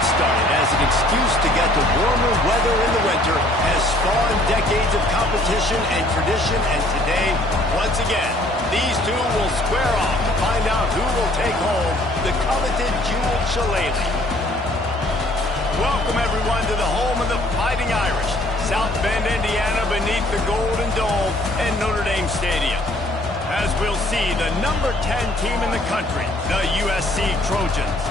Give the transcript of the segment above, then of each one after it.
get started, as an excuse to get to warmer weather in the winter has spawned decades of competition and tradition, and today, once again, these two will square off to find out who will take home the coveted jeweled shillelagh. Welcome, everyone, to the home of the Fighting Irish, South Bend, Indiana, beneath the Golden Dome and Notre Dame Stadium. As we'll see, the number 10 team in the country, the USC Trojans,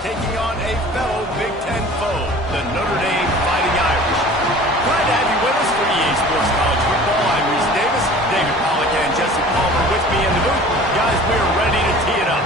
taking on a fellow Big Ten foe, the Notre Dame Fighting Irish. Glad to have you with us for EA Sports College Football. I'm Reese Davis, David Pollack and Jesse Palmer with me in the booth. Guys, we are ready to tee it up.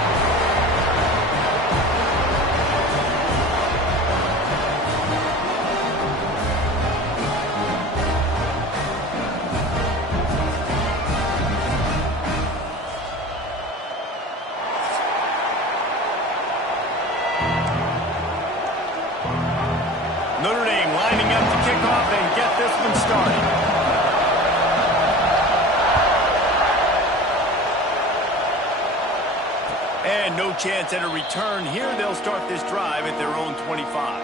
Notre Dame lining up to kick off and get this one started. And no chance at a return here. They'll start this drive at their own 25.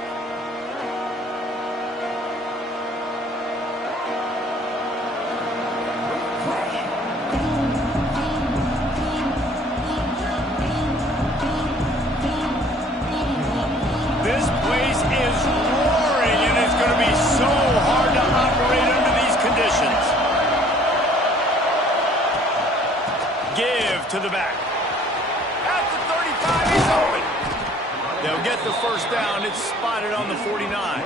This place is roaring, and it's going to be so hard to operate under these conditions. Give to the back. At the 35, he's open. They'll get the first down. It's spotted on the 49.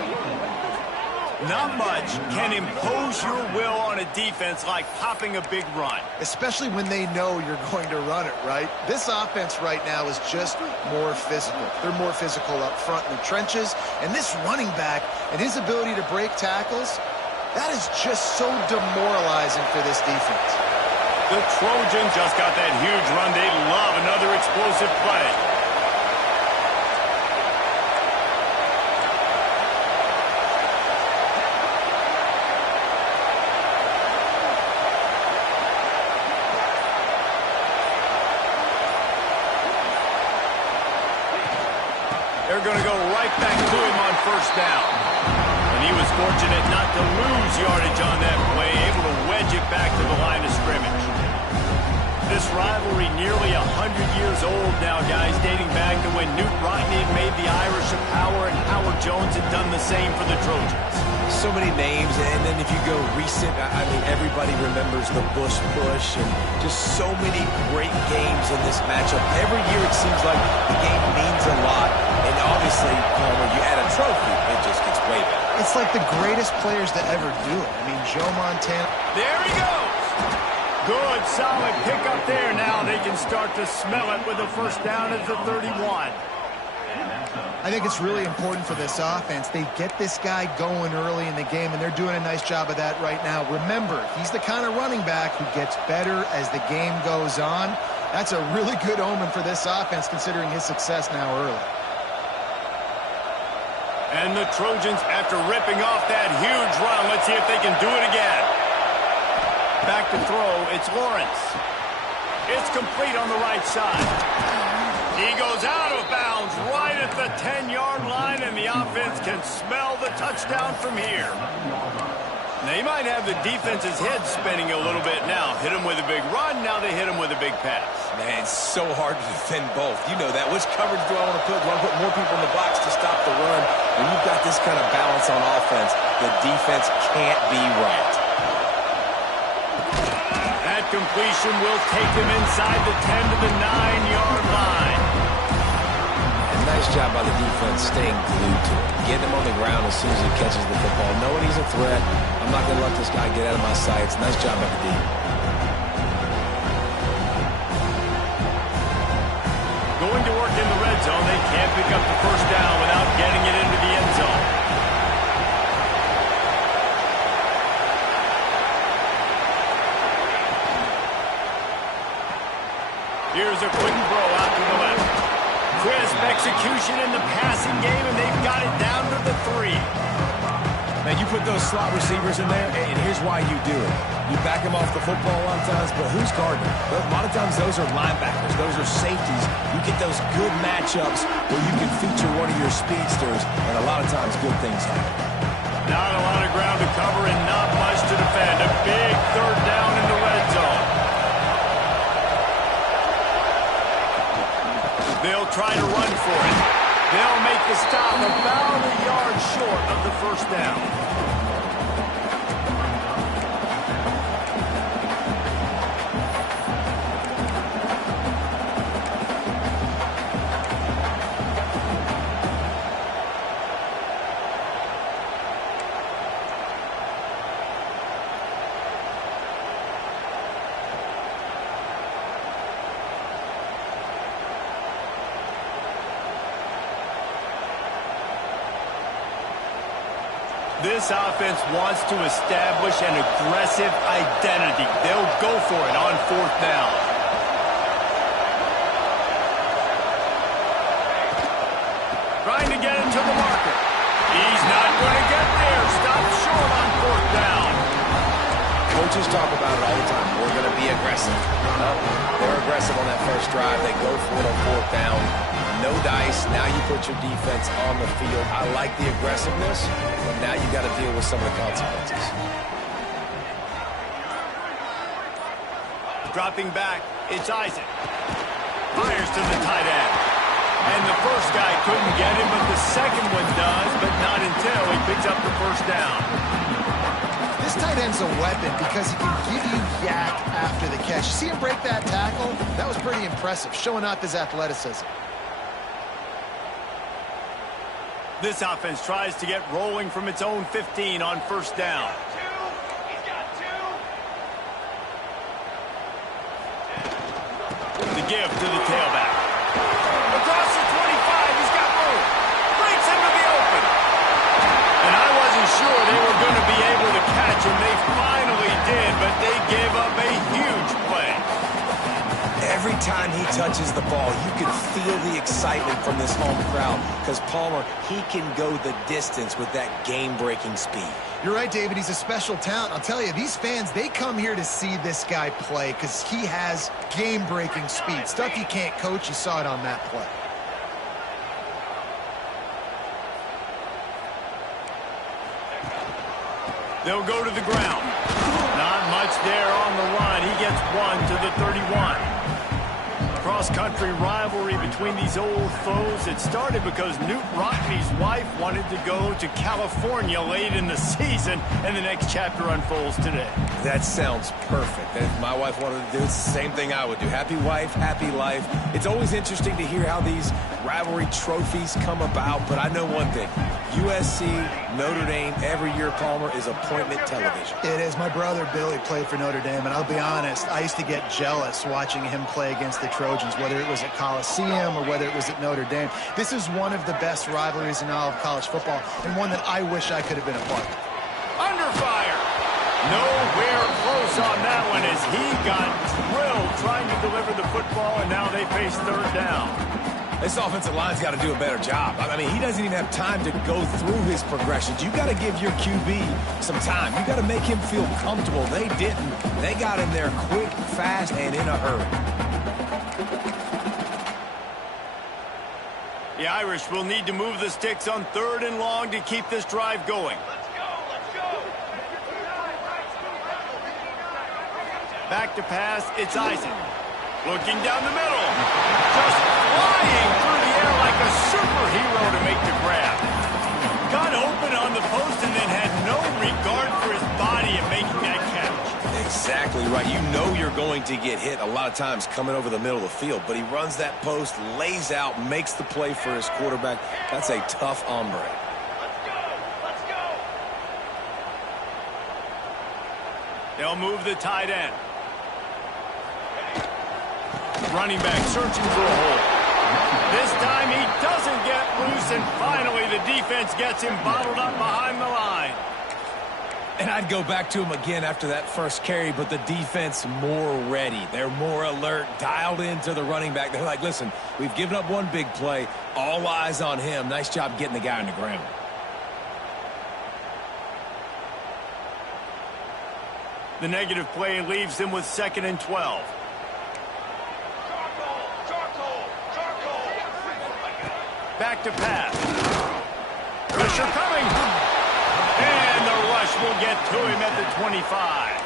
Not much can impose your will on a defense like popping a big run. Especially when they know you're going to run it, right? This offense right now is just more physical. They're more physical up front in the trenches. And this running back and his ability to break tackles, that is just so demoralizing for this defense. The Trojans just got that huge run. They love another explosive play. They're going to go right back to him on first down. And he was fortunate not to lose yardage on that play, able to wedge it back to the line of scrimmage. This rivalry nearly 100 years old now, guys, dating back to when Newt Rodney had made the Irish a power and Howard Jones had done the same for the Trojans. So many names, and then if you go recent, I mean, everybody remembers the Bush push and just so many great games in this matchup. Every year it seems like the game means a lot, and obviously, when you add a trophy, it just gets way better. It's like the greatest players to ever do it. I mean, Joe Montana. There he goes. Good, solid pickup there. Now they can start to smell it with a first down at the 31. I think it's really important for this offense. They get this guy going early in the game, and they're doing a nice job of that right now. Remember, he's the kind of running back who gets better as the game goes on. That's a really good omen for this offense, considering his success now early. And the Trojans, after ripping off that huge run, let's see if they can do it again. Back to throw, it's Lawrence. It's complete on the right side. He goes out of bounds right at the 10-yard line, and the offense can smell the touchdown from here. Now, you might have the defense's head spinning a little bit now. Hit him with a big run, now they hit him with a big pass. Man, it's so hard to defend both. You know that. Which coverage do I want to put? Do I put more people in the box to stop the run? When you've got this kind of balance on offense, the defense can't be right. That completion will take him inside the 10 to the 9-yard line. And nice job by the defense staying glued to it. Getting him on the ground as soon as he catches the football. Knowing he's a threat. I'm not going to let this guy get out of my sights. Nice job by the D. Going to work in the red zone. They can't pick up the first down without getting it into the end zone. Here's a quick throw out to the left. Crisp execution in the passing game, and they've got it down to the 3. Man, you put those slot receivers in there, and here's why you do it. You back them off the football a lot of times, but who's guarding them? A lot of times those are linebackers. Those are safeties. You get those good matchups where you can feature one of your speedsters, and a lot of times good things happen. Not a lot of ground to cover and not much to defend. A big third down in the red zone. They'll try to run for it. They'll make the stop about a yard short of the first down. This offense wants to establish an aggressive identity. They'll go for it on fourth down. Trying to get into the marker. He's not going to get there. Stop short on fourth down. Coaches talk about it all the time. We're going to be aggressive. They're aggressive on that first drive. They go for it on fourth down. No dice. Now you put your defense on the field. I like the aggressiveness, but now you got to deal with some of the consequences. Dropping back, it's Isaac. Fires to the tight end. And the first guy couldn't get him, but the second one does, but not until he picks up the first down. This tight end's a weapon because he can give you yak after the catch. You see him break that tackle? That was pretty impressive, showing off his athleticism. This offense tries to get rolling from its own 15 on first down. The give to the tailback. Across the 25, he's got room. Breaks into the open. And I wasn't sure they were going to be able to catch him. They finally did, but they gave up a huge play. Every time he touches the ball, you can feel the excitement from this home crowd because Palmer, he can go the distance with that game-breaking speed. You're right, David. He's a special talent. I'll tell you, these fans, they come here to see this guy play because he has game-breaking speed. Stuff you can't coach. You saw it on that play. They'll go to the ground. Not much there on the run. He gets one to the 31. Cross-country rivalry between these old foes. It started because Newt Rockney's wife wanted to go to California late in the season, and the next chapter unfolds today. That sounds perfect. If my wife wanted to do it, it's the same thing I would do. Happy wife, happy life. It's always interesting to hear how these rivalry trophies come about, but I know one thing. USC, Notre Dame, every year, Palmer, is appointment television. It is. My brother Billy played for Notre Dame, and I'll be honest, I used to get jealous watching him play against the Trojans, whether it was at Coliseum or whether it was at Notre Dame. This is one of the best rivalries in all of college football, and one that I wish I could have been a part of. Under fire! Nowhere close on that one as he got drilled trying to deliver the football, and now they face third down. This offensive line's got to do a better job. I mean, he doesn't even have time to go through his progressions. You got to give your QB some time. You got to make him feel comfortable. They didn't. They got him there quick, fast, and in a hurry. The Irish will need to move the sticks on third and long to keep this drive going. Let's go! Back to pass, it's Isaac. Looking down the middle. Just flying through the air like a superhero to make the grab. Got open on the post and then had no regard for his body in making that catch. Exactly right. You know you're going to get hit a lot of times coming over the middle of the field, but he runs that post, lays out, makes the play for his quarterback. That's a tough hombre. Let's go! They'll move the tight end. Running back searching for a hole. This time he doesn't get loose, and finally the defense gets him bottled up behind the line. And I'd go back to him again after that first carry, but the defense more ready. They're more alert, dialed into the running back. They're like, listen, we've given up one big play. All eyes on him. Nice job getting the guy on the ground. The negative play leaves them with 2nd and 12. Back to pass. Pressure coming. And the rush will get to him at the 25.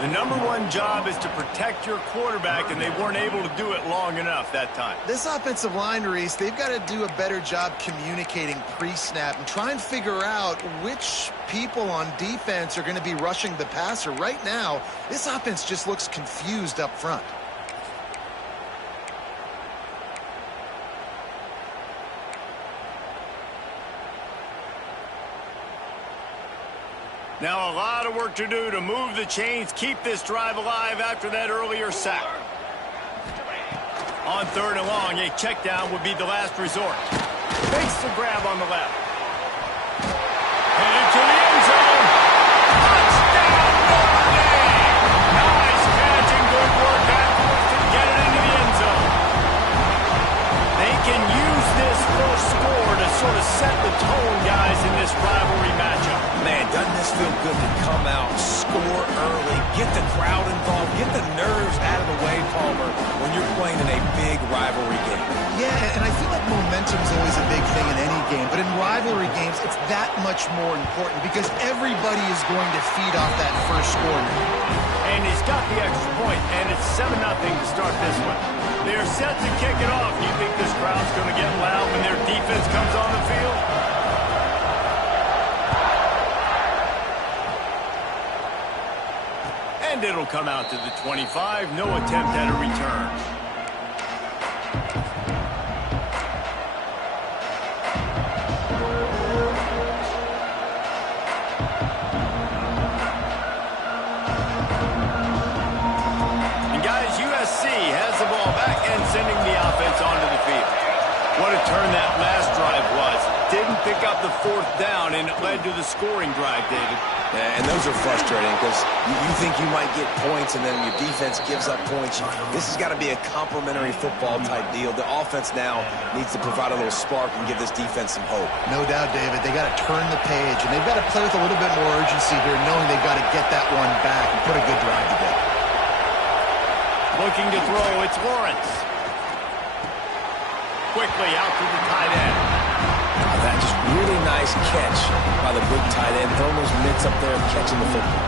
The number one job is to protect your quarterback, and they weren't able to do it long enough that time. This offensive line, Reese, they've got to do a better job communicating pre-snap and try and figure out which people on defense are going to be rushing the passer. Right now, this offense just looks confused up front. Now a lot of work to do to move the chains, keep this drive alive after that earlier sack. On 3rd and long, a check down would be the last resort. Fakes the grab on the left. And into the end zone. Touchdown, Notre Dame! Nice catch and good work afterwards to get it into the end zone. They can use this first score to sort of set the tone, guys, in this rivalry matchup. Man, doesn't this feel good to come out, score early, get the crowd involved, get the nerves out of the way, Palmer, when you're playing in a big rivalry game? Yeah, and I feel like momentum's always a big thing in any game, but in rivalry games, it's that much more important because everybody is going to feed off that first score. And he's got the extra point, and it's 7-0 to start this one. They're set to kick it off. Do you think this crowd's going to get loud when their defense comes on the field? And it'll come out to the 25. No attempt at a return. And guys, USC has the ball back and sending the offense onto the field. What a turn that last drive was. Didn't pick up the 4th down, and it led to the scoring drive, David. Yeah, and those are frustrating because you think you might get points and then your defense gives up points. This has got to be a complementary football type deal. The offense now needs to provide a little spark and give this defense some hope. No doubt, David. They got to turn the page, and they've got to play with a little bit more urgency here, knowing they've got to get that one back and put a good drive together. Looking to throw, it's Lawrence. Quickly out to the tight end. That just really nice catch by the big tight end. Throwing those mitts up there and catching the football.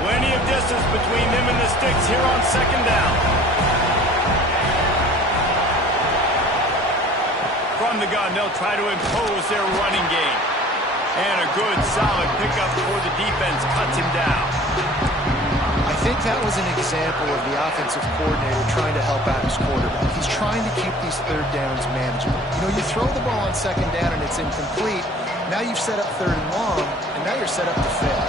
Plenty of distance between them and the sticks here on 2nd down. From the gun, they'll try to impose their running game. And a good, solid pickup for the defense cuts him down. I think that was an example of the offensive coordinator trying to help out his quarterback. He's trying to keep these 3rd downs manageable. You know, you throw the ball on 2nd down and it's incomplete. Now you've set up 3rd and long, and now you're set up to fail.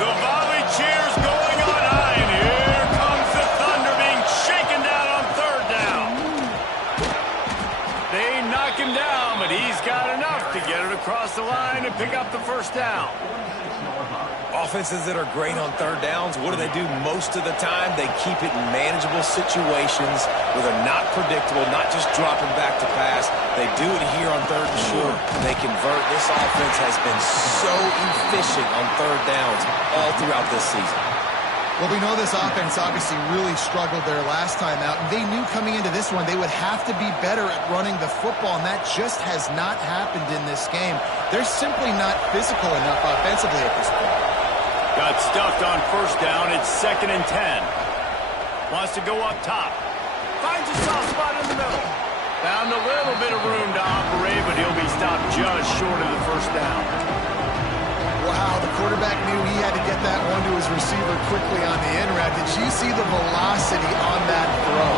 The volley cheers going on high, and here comes the Thunder being shaken down on 3rd down. They knock him down, but he's got enough to get it across the line and pick up the 1st down. Offenses that are great on 3rd downs, what do they do most of the time? They keep it in manageable situations where they're not predictable, not just dropping back to pass. They do it here on 3rd and short. They convert. This offense has been so efficient on 3rd downs all throughout this season. Well, we know this offense obviously really struggled there last time out, and they knew coming into this one they would have to be better at running the football, and that just has not happened in this game. They're simply not physical enough offensively at this point. Got stuffed on 1st down. It's 2nd and 10. Wants to go up top. Finds a soft spot in the middle. Found a little bit of room to operate, but he'll be stopped just short of the 1st down. Wow, the quarterback knew he had to get that one to his receiver quickly on the in route. Did you see the velocity on that throw?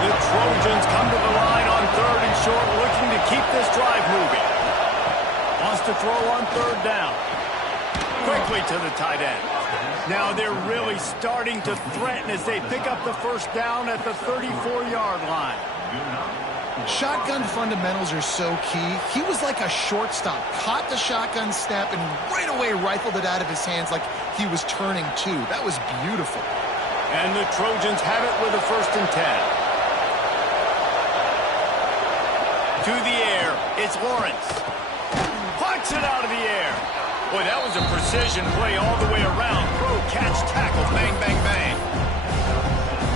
The Trojans come to the line on 3rd and short, looking to keep this drive moving. Wants to throw on 3rd down. Quickly to the tight end. Now they're really starting to threaten as they pick up the 1st down at the 34-yard line. Shotgun fundamentals are so key. He was like a shortstop, caught the shotgun snap, and right away rifled it out of his hands like he was turning two. That was beautiful. And the Trojans have it with a 1st and 10. To the air, it's Lawrence. Pucks it out of the air. Boy, that was a precision play all the way around. Throw, catch, tackle, bang, bang, bang.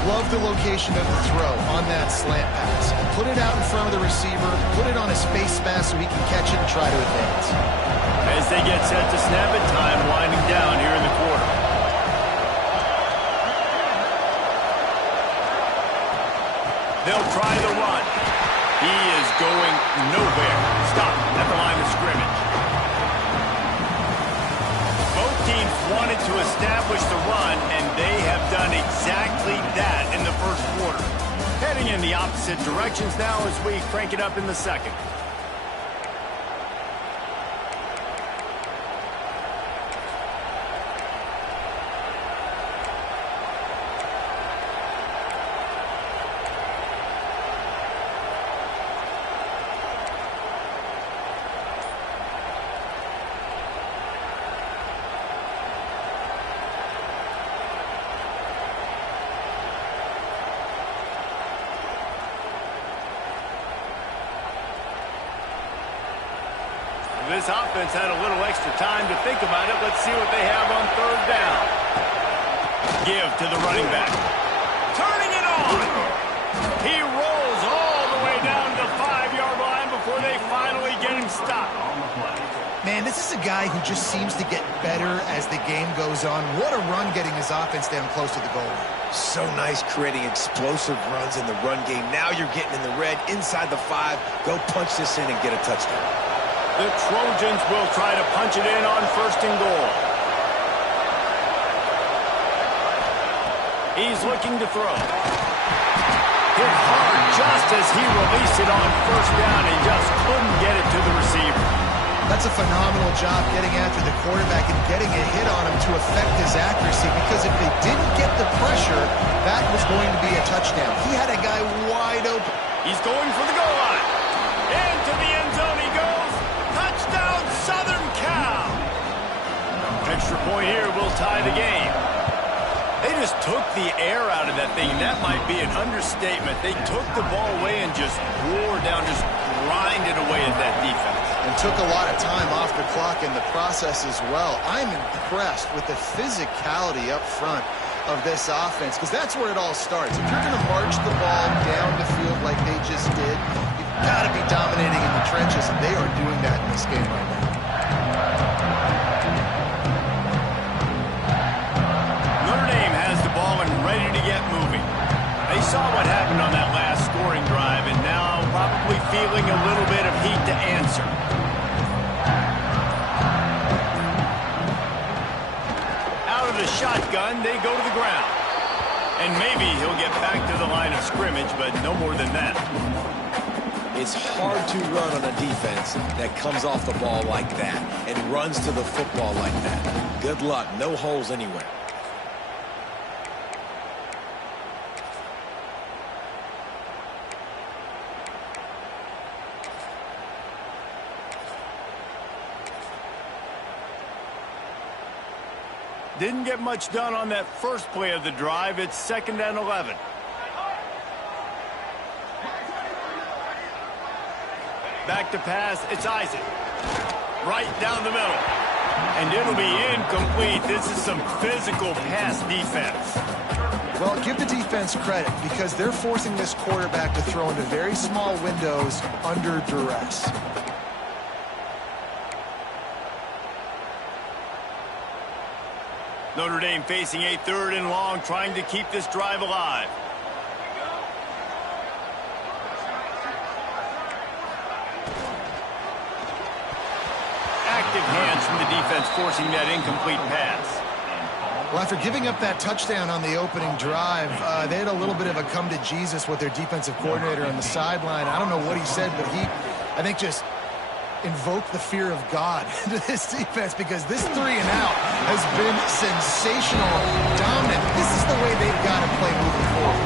Love the location of the throw on that slant pass. Put it out in front of the receiver, put it on his face mask so he can catch it and try to advance. As they get set to snap it, time winding down here in the quarter. They'll try the run. He is going nowhere. Stop at the line of scrimmage. Both teams wanted to establish the run, and they have done exactly that in the first quarter. Heading in the opposite directions now as we crank it up in the second. This offense had a little extra time to think about it. Let's see what they have on third down. Give to the running back. Turning it on. He rolls all the way down to the 5-yard line before they finally get him stopped. Man, this is a guy who just seems to get better as the game goes on. What a run getting his offense down close to the goal line. So nice creating explosive runs in the run game. Now you're getting in the red inside the 5. Go punch this in and get a touchdown. The Trojans will try to punch it in on first and goal. He's looking to throw. Hit hard just as he released it on first down. He just couldn't get it to the receiver. That's a phenomenal job getting after the quarterback and getting a hit on him to affect his accuracy, because if they didn't get the pressure, that was going to be a touchdown. He had a guy wide open. He's going for the goal line. Into the end zone he goes. Touchdown, Southern Cal. Extra point here will tie the game. They just took the air out of that thing. That might be an understatement. They took the ball away and just wore down, just grinded away at that defense. And took a lot of time off the clock in the process as well. I'm impressed with the physicality up front of this offense, because that's where it all starts. If you're going to march the ball down the field like they just did, you've got to be dominating in the trenches, and they are doing that in this game right now. Notre Dame has the ball and ready to get moving. They saw what happened on that last scoring drive, and now probably feeling a little bit of heat to answer. Out of the shotgun, they go to the ground. And maybe he'll get back to the line of scrimmage, but no more than that. It's hard to run on a defense that comes off the ball like that and runs to the football like that. Good luck. No holes anywhere. Didn't get much done on that first play of the drive. It's 2nd and 11. Back to pass. It's Isaac. Right down the middle. And it'll be incomplete. This is some physical pass defense. Well, give the defense credit, because they're forcing this quarterback to throw into very small windows under duress. Notre Dame facing a 3rd and long, trying to keep this drive alive. Active hands from the defense forcing that incomplete pass. Well, after giving up that touchdown on the opening drive, they had a little bit of a come to Jesus with their defensive coordinator on the sideline. I don't know what he said, but he, I think, just invoke the fear of God into this defense, because this 3 and out has been sensational, dominant. This is the way they've got to play moving forward.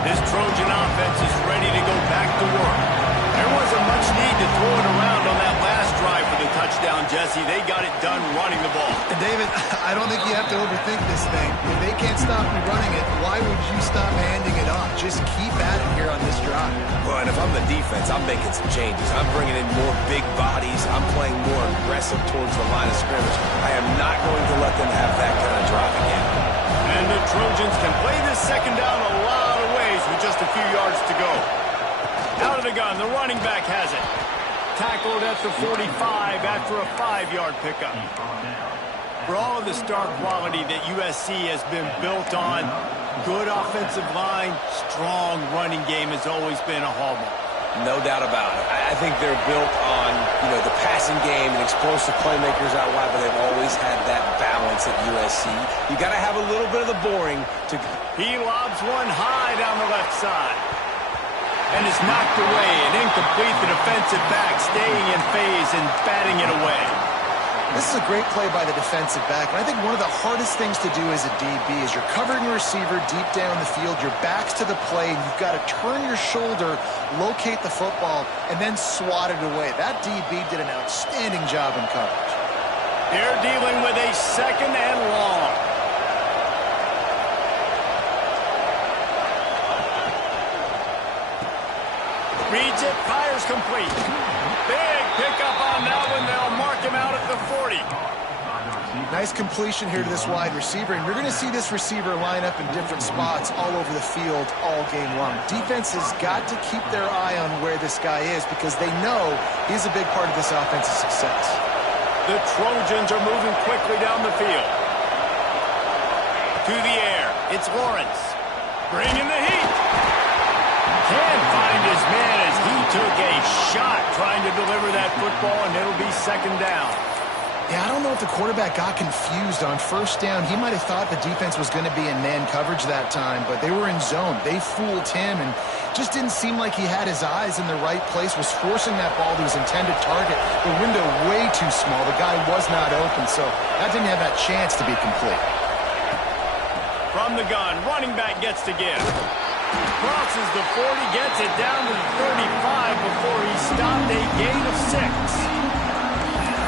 This Trojan offense is ready to go back to work. There wasn't much need to throw it around on that last drive for the touchdown Jesse. They got it done running the ball. And David, I don't think you have to overthink this thing. If they can't stop you running it, why would you stop handing it off? Just keep at it here on this drive. Well, and if I'm the defense, I'm making some changes. I'm bringing in more big bodies. I'm playing more aggressive towards the line of scrimmage. I am not going to let them have that kind of drive again. And the Trojans can play this second down a lot of ways with just a few yards to go. Out of the gun, the running back has it. Tackled at the 45 after a 5-yard pickup. For all of the star quality that USC has been built on, good offensive line, strong running game has always been a hallmark. No doubt about it. I think they're built on, the passing game and explosive playmakers out wide, but they've always had that balance at USC. You got to have a little bit of the boring to... He lobs one high down the left side. And it's knocked away and incomplete. The defensive back staying in phase and batting it away. This is a great play by the defensive back, and I think one of the hardest things to do as a DB is you're covering a receiver deep down the field, your back's to the play, and you've got to turn your shoulder, locate the football, and then swat it away. That DB did an outstanding job in coverage. They're dealing with a second and long. Reads it, fires complete. Big pickup on that one. They'll mark him out at the 40. Nice completion here to this wide receiver, and you're going to see this receiver line up in different spots all over the field all game long. Defense has got to keep their eye on where this guy is because they know he's a big part of this offensive success. The Trojans are moving quickly down the field. To the air, it's Lawrence. Bringing the heat. Can't find his man as he took a shot trying to deliver that football, and it'll be second down. Yeah, I don't know if the quarterback got confused on first down. He might have thought the defense was going to be in man coverage that time, but they were in zone. They fooled him and just didn't seem like he had his eyes in the right place, was forcing that ball to his intended target. The window way too small. The guy was not open, so that didn't have that chance to be complete. From the gun, running back gets to give. Crosses the 40, gets it down to the 35 before he stopped a gain of 6.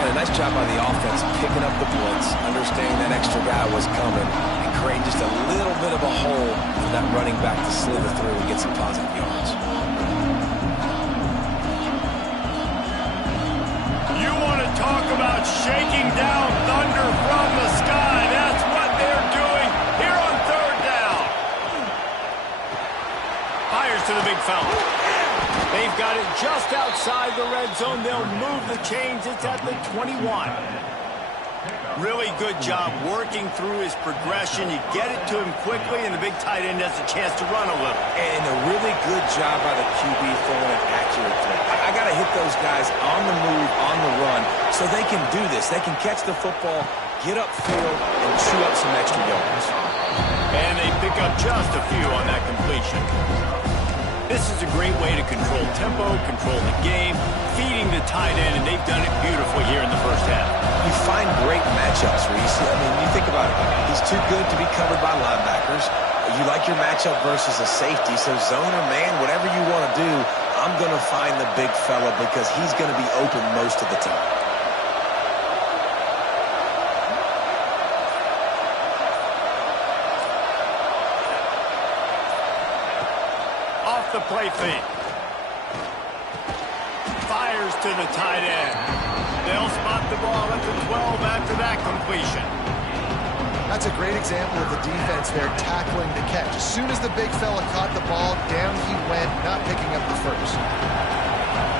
And a nice job by the offense picking up the blitz, understanding that extra guy was coming, and creating just a little bit of a hole for that running back to slither through and get some positive yards. You want to talk about shaking down thunder from the sky. That's what they're doing here on third down. Fires to the big fella. They've got it just outside the red zone. They'll move the chains. It's at the 21. Really good job working through his progression. You get it to him quickly, and the big tight end has a chance to run a little. And a really good job by the QB throwing an accurate throw. I got to hit those guys on the move, on the run, so they can do this. They can catch the football, get upfield, and chew up some extra yards. And they pick up just a few on that completion. This is a great way to control tempo, control the game, feeding the tight end, and they've done it beautifully here in the first half. You find great matchups, Reese. I mean, you think about it. He's too good to be covered by linebackers. You like your matchup versus a safety, so zone or man, whatever you want to do, I'm going to find the big fella because he's going to be open most of the time. The play fake. Fires to the tight end. They'll spot the ball at the 12 after that completion. That's a great example of the defense there tackling the catch. As soon as the big fella caught the ball, down he went, not picking up the first.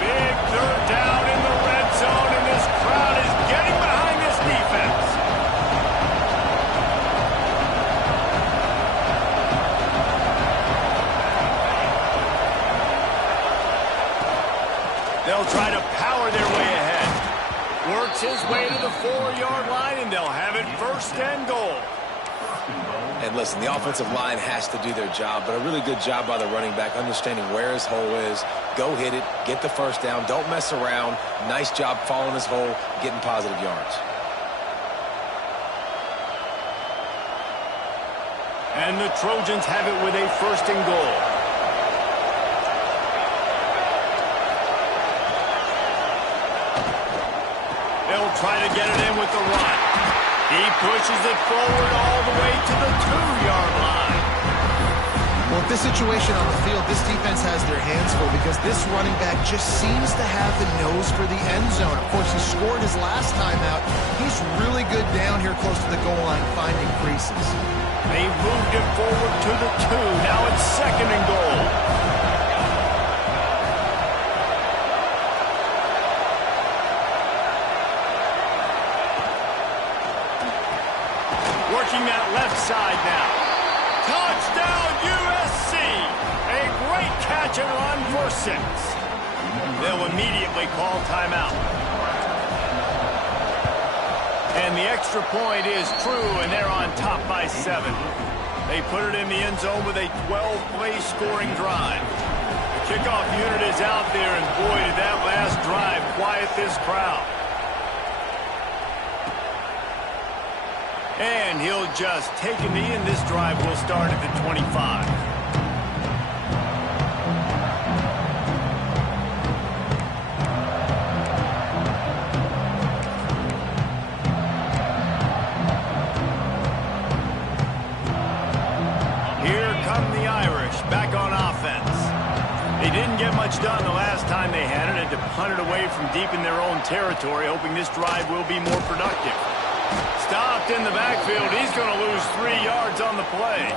Big third down in the red zone, and this crowd is getting behind this defense. They'll try to power their way ahead. Works his way to the 4-yard line, and they'll have it first and goal. And listen, the offensive line has to do their job, but a really good job by the running back, understanding where his hole is. Go hit it, get the first down, don't mess around. Nice job following his hole, getting positive yards. And the Trojans have it with a first and goal. They'll try to get it in with the run. He pushes it forward all the way to the 2-yard line. Well, with this situation on the field, this defense has their hands full because this running back just seems to have the nose for the end zone. Of course, he scored his last time out. He's really good down here close to the goal line, finding creases. They moved it forward to the 2. Now it's 2nd and goal. Working that left side now. Touchdown, USC! A great catch and run for 6. They'll immediately call timeout. And the extra point is true, and they're on top by 7. They put it in the end zone with a 12-play scoring drive. The kickoff unit is out there, and boy, did that last drive quiet this crowd. And he'll just take a knee, and this drive will start at the 25. Here come the Irish back on offense. They didn't get much done the last time they had it, and to punt it away from deep in their own territory, hoping this drive will be more productive. Stopped in the backfield. He's going to lose 3 yards on the play.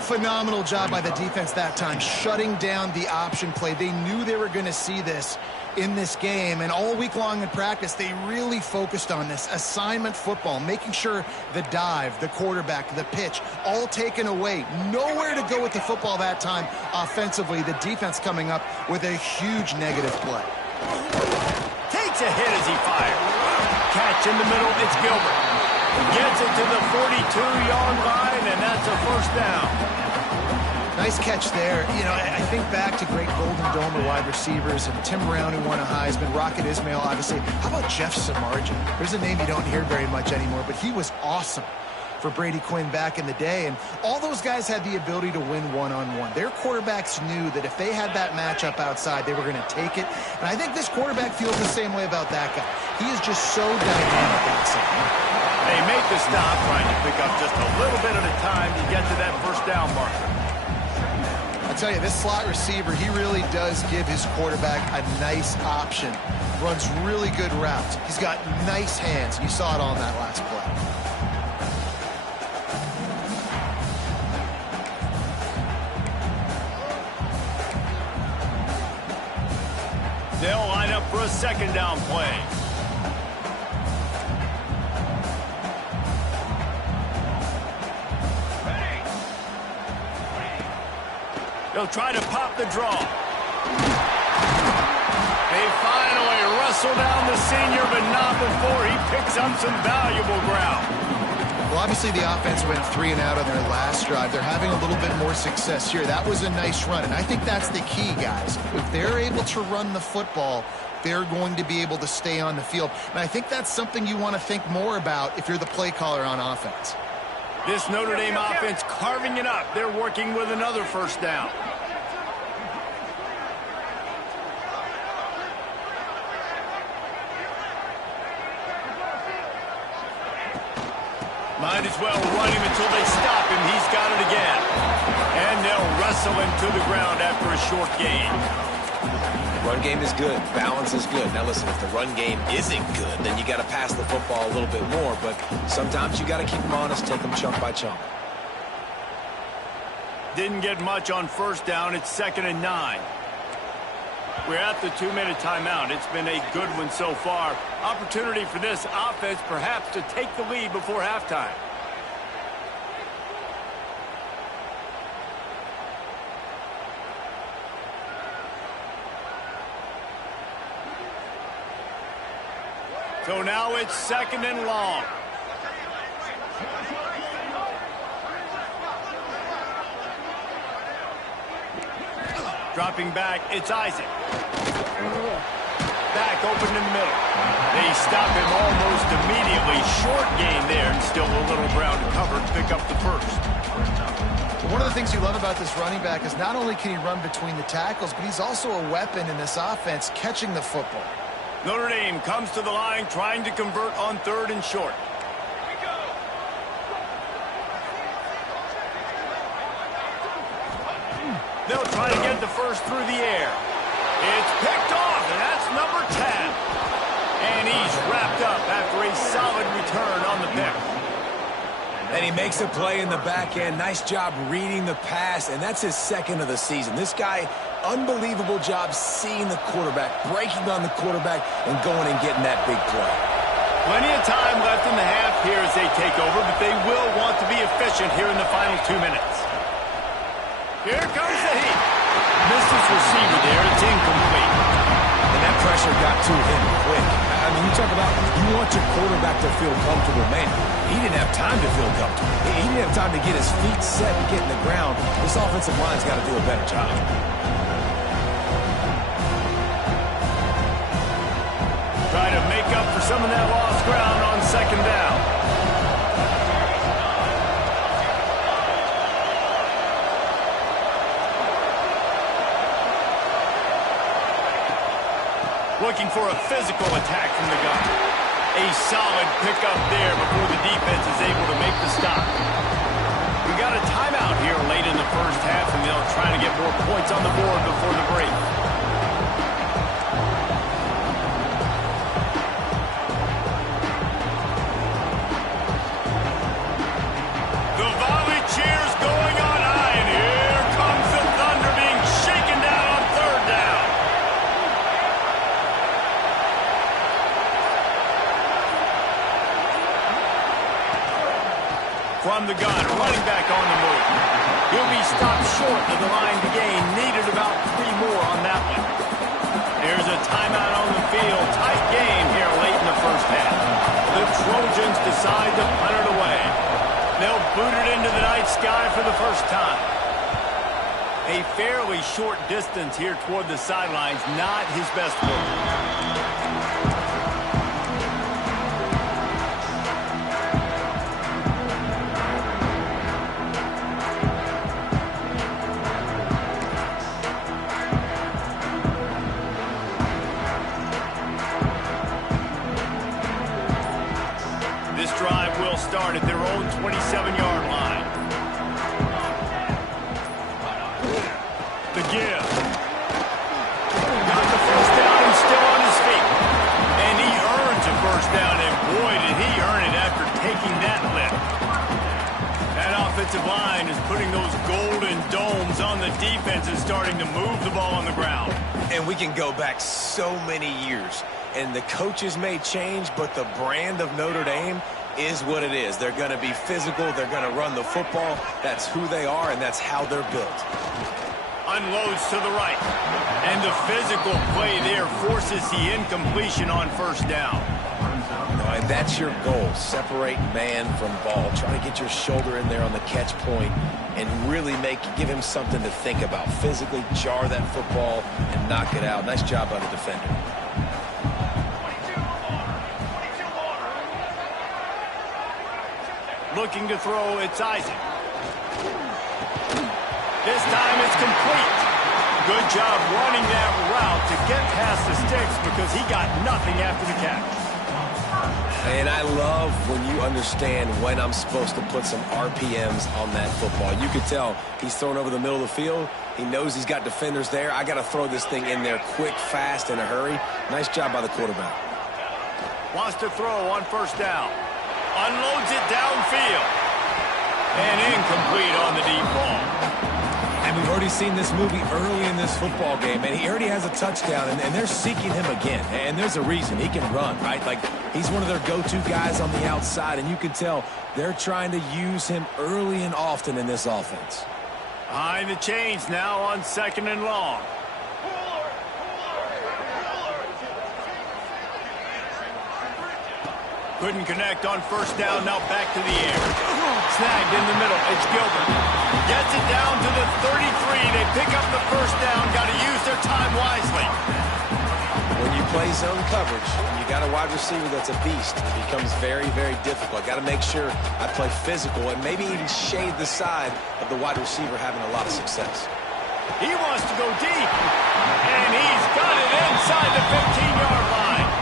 Phenomenal job by the defense that time, shutting down the option play. They knew they were going to see this in this game, and all week long in practice, they really focused on this assignment football, making sure the dive, the quarterback, the pitch, all taken away. Nowhere to go with the football that time offensively. The defense coming up with a huge negative play. Takes a hit as he fires. Catch in the middle, it's Gilbert. Gets it to the 42-yard line, and that's a 1st down. Nice catch there. You know, I think back to great Golden Domer wide receivers and Tim Brown, who won a Heisman, Rocket Ismail, obviously. How about Jeff Samardzija? There's a name you don't hear very much anymore, but he was awesome for Brady Quinn back in the day, and all those guys had the ability to win one-on-one. Their quarterbacks knew that if they had that matchup outside, they were going to take it, and I think this quarterback feels the same way about that guy. He is just so dynamic outside. They make the stop, trying to pick up just a little bit at a time to get to that 1st down marker. I tell you, this slot receiver, he really does give his quarterback a nice option. Runs really good routes. He's got nice hands. You saw it on that last play. They'll line up for a 2nd down play. They'll try to pop the draw. They finally wrestle down the senior, but not before he picks up some valuable ground. Well, obviously the offense went 3 and out on their last drive. They're having a little bit more success here. That was a nice run, and I think that's the key, guys. If they're able to run the football, they're going to be able to stay on the field. And I think that's something you want to think more about if you're the play caller on offense. This Notre Dame offense carving it up. They're working with another 1st down. Might as well run him until they stop him. He's got it again. And they'll wrestle him to the ground after a short gain. Run game is good. Balance is good. Now listen, if the run game isn't good, then you got to pass the football a little bit more. But sometimes you got to keep them honest, take them chunk by chunk. Didn't get much on 1st down. It's 2nd and 9. We're at the 2-minute timeout. It's been a good one so far. Opportunity for this offense perhaps to take the lead before halftime. So now it's 2nd and long. Dropping back, it's Isaac. Back open in the middle. They stop him almost immediately. Short gain there, and still a little ground to cover to pick up the 1st. One of the things you love about this running back is not only can he run between the tackles, but he's also a weapon in this offense catching the football. Notre Dame comes to the line trying to convert on 3rd and short. They'll try to get the first through the air. It's picked off, and that's number 10. And he's wrapped up after a solid return on the pick. And he makes a play in the back end. Nice job reading the pass, and that's his 2nd of the season. This guy, unbelievable job seeing the quarterback, breaking on the quarterback, and going and getting that big play. Plenty of time left in the half here as they take over, but they will want to be efficient here in the final 2 minutes. Here comes the heat. Misses receiver there. It's incomplete. And that pressure got to him quick. I mean, you talk about you want your quarterback to feel comfortable. Man, he didn't have time to feel comfortable. He didn't have time to get his feet set and get in the ground. This offensive line's got to do a better job. Try to make up for some of that lost ground on 2nd down. Looking for a physical attack from the gun. A solid pickup there before the defense is able to make the stop. We got a timeout here late in the first half, and they'll try to get more points on the board before the break. The volley cheers going on high, and here comes the Thunder being shaken down on 3rd down. From the gun, running back on the move. He'll be stopped short of the line to gain. Needed about 3 more on that one. There's a timeout on the field. Tight game here late in the first half. The Trojans decide to punt it away. They'll boot it into the night sky for the first time. A fairly short distance here toward the sidelines. Not his best work. Start at their own 27-yard line. The give. Got the first down and still on his feet. And he earns a first down, and boy, did he earn it after taking that lift. That offensive line is putting those golden domes on the defense and starting to move the ball on the ground. And we can go back so many years, and the coaches may change, but the brand of Notre Dame is what it is. They're going to be physical. They're going to run the football. That's who they are, and that's how they're built. Unloads to the right. And the physical play there forces the incompletion on 1st down. And that's your goal. Separate man from ball. Try to get your shoulder in there on the catch point and really give him something to think about. Physically jar that football and knock it out. Nice job by the defender. Looking to throw, it's Isaac. This time it's complete. Good job running that route to get past the sticks because he got nothing after the catch. And I love when you understand when I'm supposed to put some RPMs on that football. You could tell he's thrown over the middle of the field. He knows he's got defenders there. I got to throw this thing in there quick, fast, in a hurry. Nice job by the quarterback. Wants to throw on 1st down. Unloads it downfield. And incomplete on the deep ball. And we've already seen this movie early in this football game, and he already has a touchdown, and they're seeking him again. And there's a reason. He can run, right? Like, he's one of their go-to guys on the outside, and you can tell they're trying to use him early and often in this offense. Behind the chains now on 2nd and long. Couldn't connect on 1st down, now back to the air. Snagged in the middle, it's Gilbert. Gets it down to the 33, they pick up the 1st down, got to use their time wisely. When you play zone coverage, and you got a wide receiver that's a beast, it becomes very, very difficult. Got to make sure I play physical and maybe even shade the side of the wide receiver having a lot of success. He wants to go deep, and he's got it inside the 15-yard line.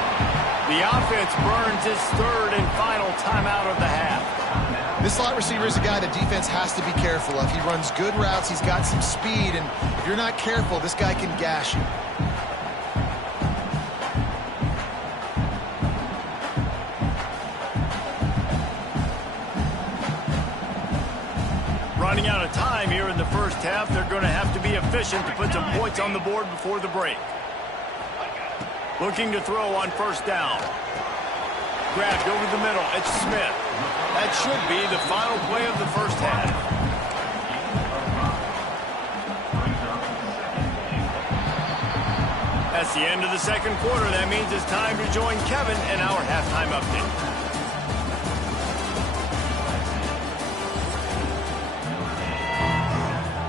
The offense burns its third and final timeout of the half. This slot receiver is a guy the defense has to be careful of. He runs good routes. He's got some speed, and if you're not careful, this guy can gash you. Running out of time here in the first half, they're going to have to be efficient to put some points on the board before the break. Looking to throw on first down. Grabbed over the middle. It's Smith. That should be the final play of the first half. That's the end of the second quarter. That means it's time to join Kevin in our halftime update.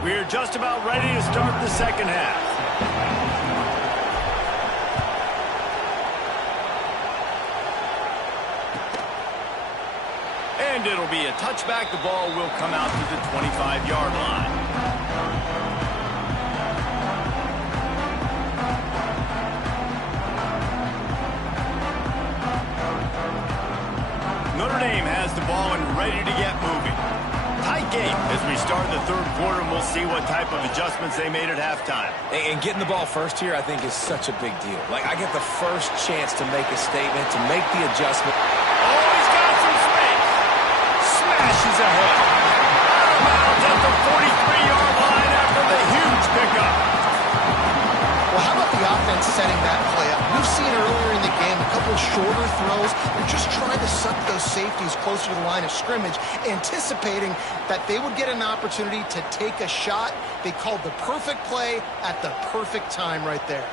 We're just about ready to start the second half. And it'll be a touchback. The ball will come out to the 25-yard line. Notre Dame has the ball and ready to get moving. Tight game as we start the third quarter, and we'll see what type of adjustments they made at halftime. And getting the ball first here, I think, is such a big deal. Like, I get the first chance to make a statement, to make the adjustment. Oh, he's got some space. Smashes ahead. Out of bounds at the 43-yard line after the huge pickup. Well, how about the offense setting that play up? We've seen earlier in the game a couple shorter throws. They're just trying to suck those safeties closer to the line of scrimmage, anticipating that they would get an opportunity to take a shot. They called the perfect play at the perfect time right there.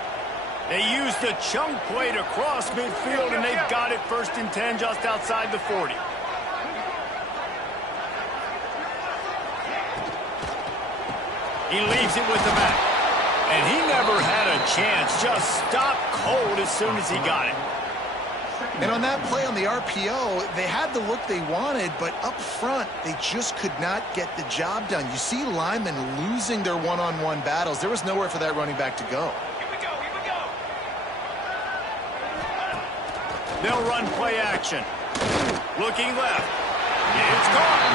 They used a chunk play to cross midfield, and they've got it first and 10 just outside the 40. He leaves it with the back. And he never had a chance. Just stopped cold as soon as he got it. And on that play on the RPO, they had the look they wanted, but up front, they just could not get the job done. You see linemen losing their one-on-one battles. There was nowhere for that running back to go. Here we go, here we go. They'll run play action. Looking left. It's gone.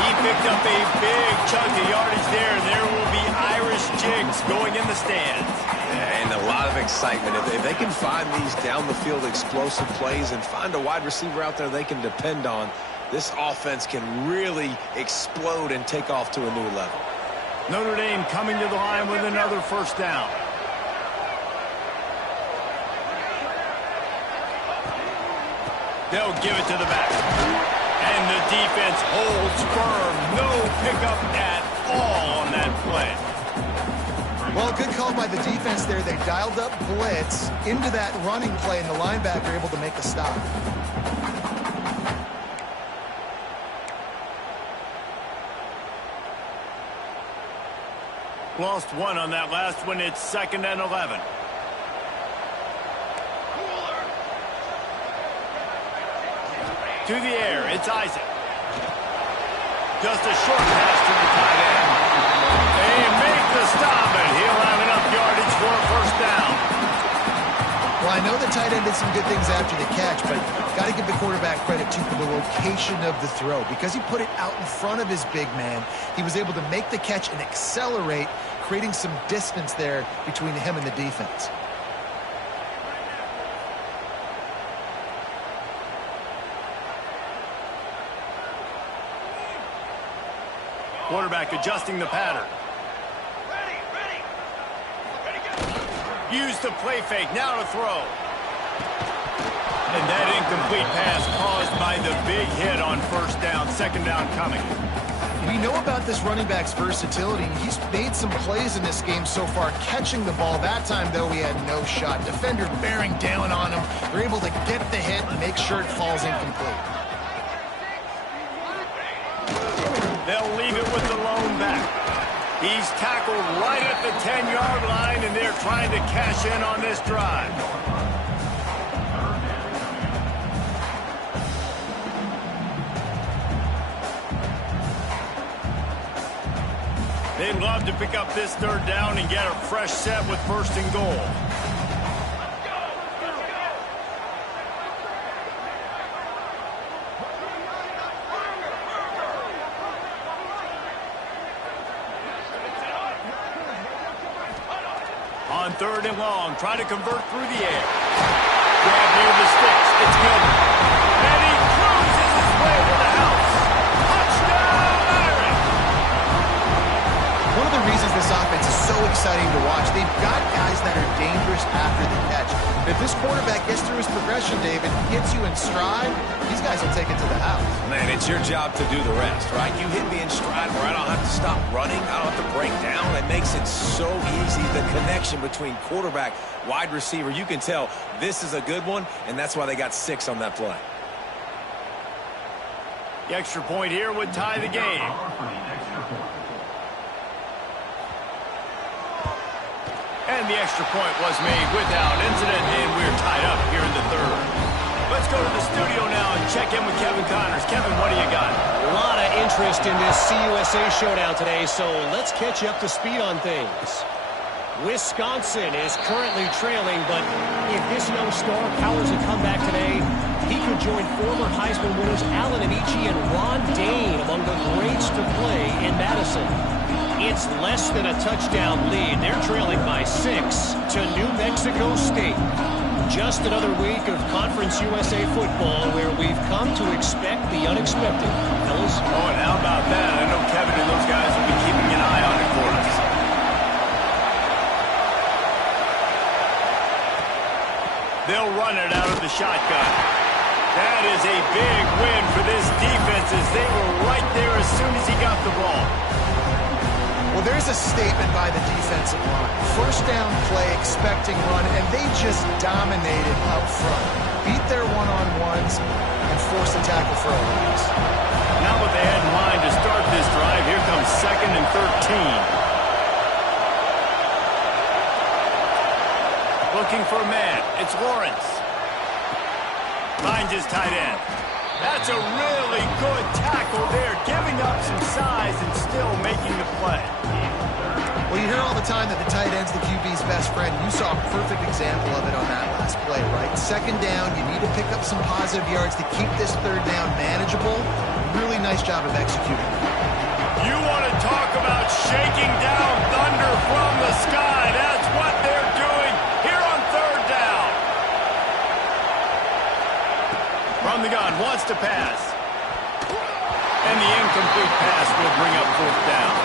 He picked up a big chunk of yardage there, and there will be Irish jigs going in the stands. And a lot of excitement. If they can find these down-the-field explosive plays and find a wide receiver out there they can depend on, this offense can really explode and take off to a new level. Notre Dame coming to the line with another first down. They'll give it to the back. And the defense holds firm. No pickup at all on that play. Well, good call by the defense there. They dialed up blitz into that running play, and the linebacker able to make a stop. Lost one on that last one. It's 2nd and 11. To the air, it's Isaac. Just a short pass to the tight end. They make the stop, and he'll have enough yardage for a first down. Well, I know the tight end did some good things after the catch, but got to give the quarterback credit, too, for the location of the throw. Because he put it out in front of his big man, he was able to make the catch and accelerate, creating some distance there between him and the defense. Quarterback adjusting the pattern. Use the play fake, now to throw. And that incomplete pass caused by the big hit on first down, 2nd down coming. We know about this running back's versatility. He's made some plays in this game so far, catching the ball. That time, though, he had no shot. Defender bearing down on him. They're able to get the hit and make sure it falls incomplete. They'll leave it with the lone back. He's tackled right at the 10-yard line, and they're trying to cash in on this drive. They'd love to pick up this 3rd down and get a fresh set with 1st and goal. third and long. Try to convert through the air. Grab near the sticks. It's Gilbert. And he cruises his way to the house. Touchdown, Irish! One of the reasons this offense is so exciting to watch, they've got guys that are dangerous after the catch. If this quarterback gets through his progression, David, gets you in stride, these guys will take it to the house. Man, it's your job to do the rest, right? You hit me in stride where I don't have to stop running. I don't have to break down. It makes it so easy, the connection between quarterback, wide receiver. You can tell this is a good one, and that's why they got 6 on that play. The extra point here would tie the game. And the extra point was made without incident, and we're tied up here in the third. Let's go to the studio now and check in with Kevin Connors. Kevin, what do you got? A lot of interest in this CUSA showdown today, so let's catch you up to speed on things. Wisconsin is currently trailing, but if this young star powers a comeback today, he could join former Heisman winners Allen Amici and Ron Dane among the greats to play in Madison. It's less than a touchdown lead. They're trailing by 6 to New Mexico State. Just another week of Conference USA football where we've come to expect the unexpected, fellas. Oh, and how about that? I know Kevin and those guys will be keeping an eye on it for us. They'll run it out of the shotgun. That is a big win for this defense as they were right there as soon as he got the ball. Well, there's a statement by the defensive line. First down play, expecting run, and they just dominated up front. Beat their one-on-ones and forced a tackle for a loss. Not what they had in mind to start this drive. Here comes 2nd and 13. Looking for a man. It's Lawrence. Finds his tight end. That's a really good tackle there, giving up some size and still making the play. Well, you hear all the time that the tight end's the QB's best friend. You saw a perfect example of it on that last play, right? Second down, you need to pick up some positive yards to keep this third down manageable. Really nice job of executing. You want to talk about shaking down thunder from the sky. That's what they're doing here on third down. From the gun, wants to pass. And the incomplete pass will bring up 4th down.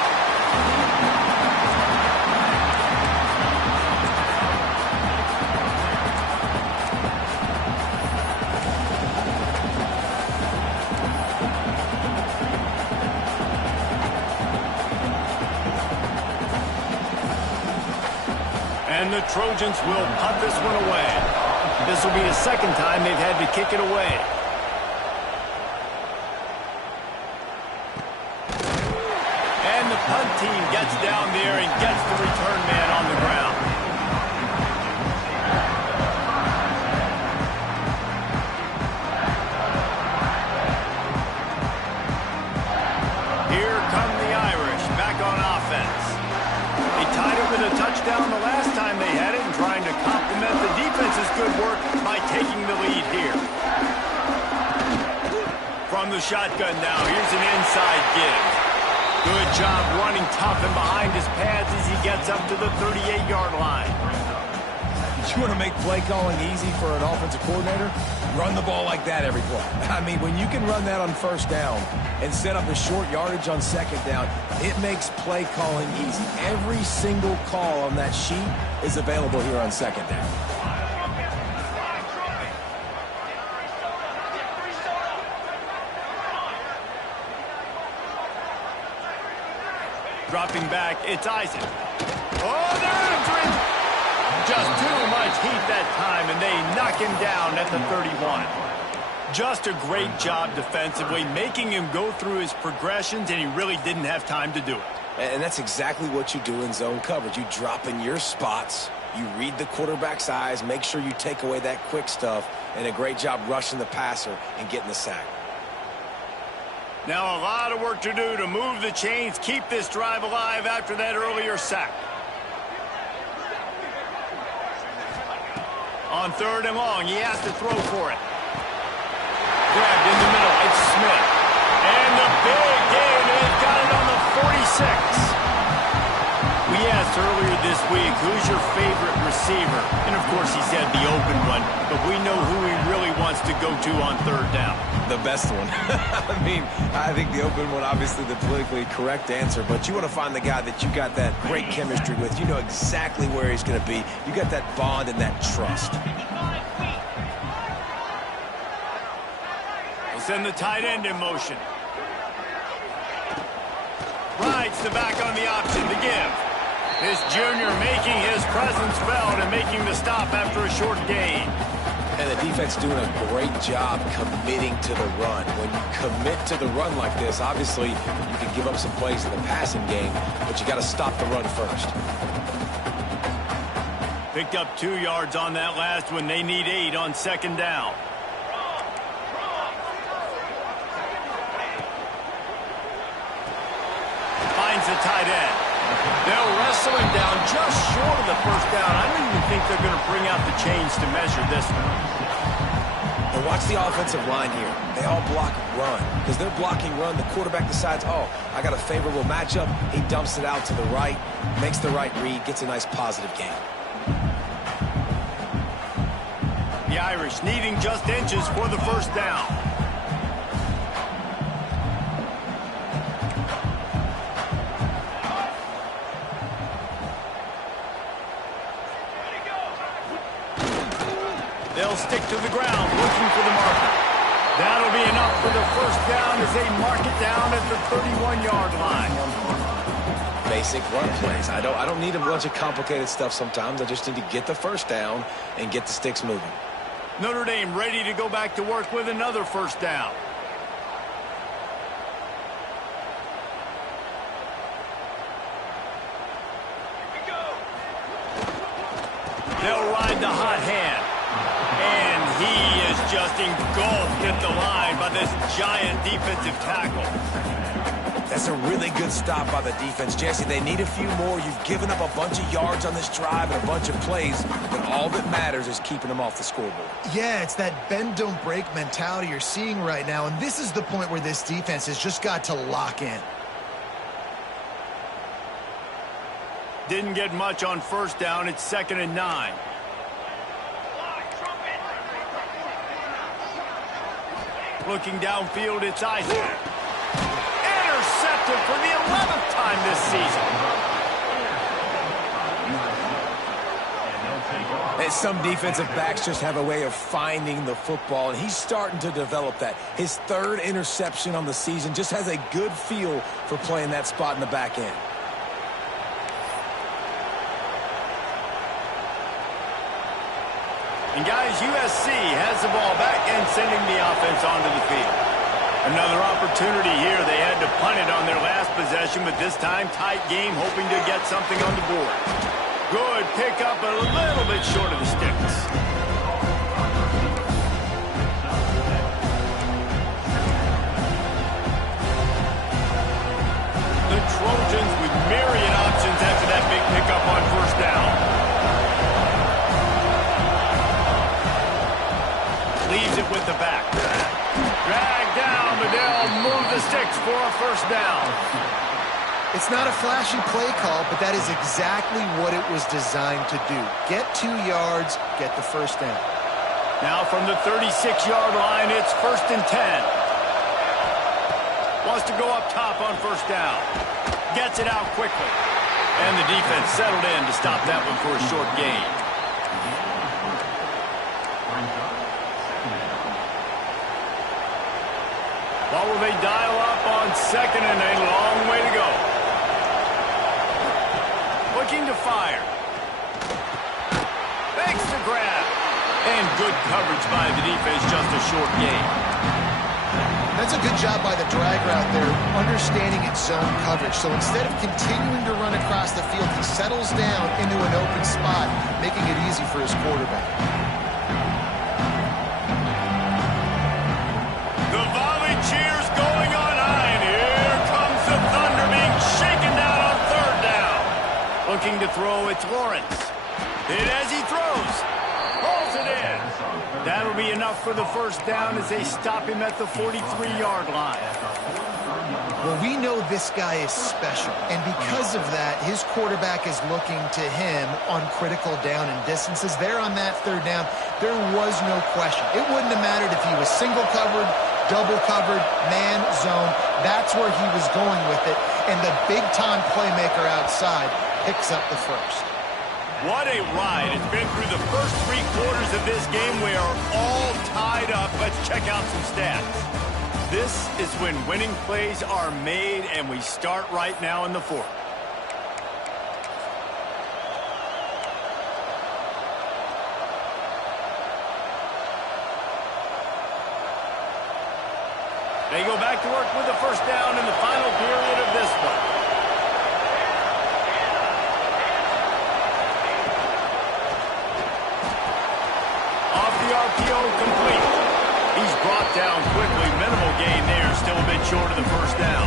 And the Trojans will punt this one away. This will be the 2nd time they've had to kick it away. And the punt team gets down there and gets the return man on the ground. Here come the Irish back on offense. They tied it with a touchdown the last time they had it and trying to complement the defense's good work by taking the lead here. From the shotgun now, here's an inside give. Good job running tough and behind his pads as he gets up to the 38-yard line. You want to make play calling easy for an offensive coordinator? Run the ball like that every play. I mean, when you can run that on 1st down and set up a short yardage on 2nd down, it makes play calling easy. Every single call on that sheet is available here on 2nd down. Dropping back, it's Isaac. Oh, they're after him! Just too much heat that time, and they knock him down at the 31. Just a great job defensively, making him go through his progressions, and he really didn't have time to do it. And that's exactly what you do in zone coverage. You drop in your spots, you read the quarterback's eyes, make sure you take away that quick stuff, and a great job rushing the passer and getting the sack. Now a lot of work to do to move the chains, keep this drive alive after that earlier sack. On 3rd and long, he has to throw for it. Grabbed in the middle, it's Smith. And the big gain, and he's got it on the 46. We asked earlier this this week, who's your favorite receiver? And, of course, he said the open one, but we know who he really wants to go to on third down. The best one. I mean, I think the open one, obviously the politically correct answer, but you want to find the guy that you got that great chemistry with. You know exactly where he's going to be. You got that bond and that trust. We'll send the tight end in motion. Rides the back on the option to give. This junior making his presence felt and making the stop after a short gain. And the defense doing a great job committing to the run. When you commit to the run like this, obviously you can give up some plays in the passing game, but you got to stop the run first. Picked up 2 yards on that last one. They need 8 on second down. Finds the tight end. They'll wrestle him down just short of the first down. I don't even think they're going to bring out the chains to measure this one. And watch the offensive line here. They all block run. Because they're blocking run, the quarterback decides, oh, I got a favorable matchup. He dumps it out to the right, makes the right read, gets a nice positive gain. The Irish needing just inches for the first down. They'll stick to the ground, looking for the marker. That'll be enough for the first down as they mark it down at the 31-yard line. Basic run plays. I don't need a bunch of complicated stuff sometimes. I just need to get the first down and get the sticks moving. Notre Dame ready to go back to work with another first down. They'll ride the hot hand. And he is just engulfed at the line by this giant defensive tackle. That's a really good stop by the defense, Jesse. They need a few more. You've given up a bunch of yards on this drive and a bunch of plays, but all that matters is keeping them off the scoreboard. Yeah, it's that bend, don't break mentality you're seeing right now, and this is the point where this defense has just got to lock in. Didn't get much on first down. It's 2nd and 9. Looking downfield, it's Isaac. Intercepted for the 11th time this season. And some defensive backs just have a way of finding the football, and he's starting to develop that. His 3rd interception on the season, just has a good feel for playing that spot in the back end. And guys, USC has the ball back and sending the offense onto the field. Another opportunity here. They had to punt it on their last possession, but this time tight game, hoping to get something on the board. Good pickup, but a little bit short of the sticks. The Trojans with myriad options after that big pickup on first down. Leaves it with the back. Dragged down, but they'll move the sticks for a first down. It's not a flashy play call, but that is exactly what it was designed to do. Get 2 yards, get the first down. Now from the 36-yard line, it's 1st and 10. Wants to go up top on first down. Gets it out quickly. And the defense settled in to stop that one for a short gain. What will they dial up on 2nd and a long way to go? Looking to fire. Makes the grab. And good coverage by the defense, just a short gain. That's a good job by the drag route there, understanding its zone coverage. So instead of continuing to run across the field, he settles down into an open spot, making it easy for his quarterback. Cheers going on high, and here comes the Thunder being shaken down on 3rd down. Looking to throw, it's Lawrence. Hit as he throws. Pulls it in. That'll be enough for the first down as they stop him at the 43-yard line. Well, we know this guy is special, and because of that, his quarterback is looking to him on critical down and distances. There on that third down, there was no question. It wouldn't have mattered if he was single covered, double covered, man, zone. That's where he was going with it, and the big-time playmaker outside picks up the first. What a ride. It's been through the first 3 quarters of this game. We are all tied up. Let's check out some stats. This is when winning plays are made, and we start right now in the 4th. They go back to work with the first down in the final period of this one. Off the RPO, complete. He's brought down quickly. Minimal gain there. Still a bit short of the first down.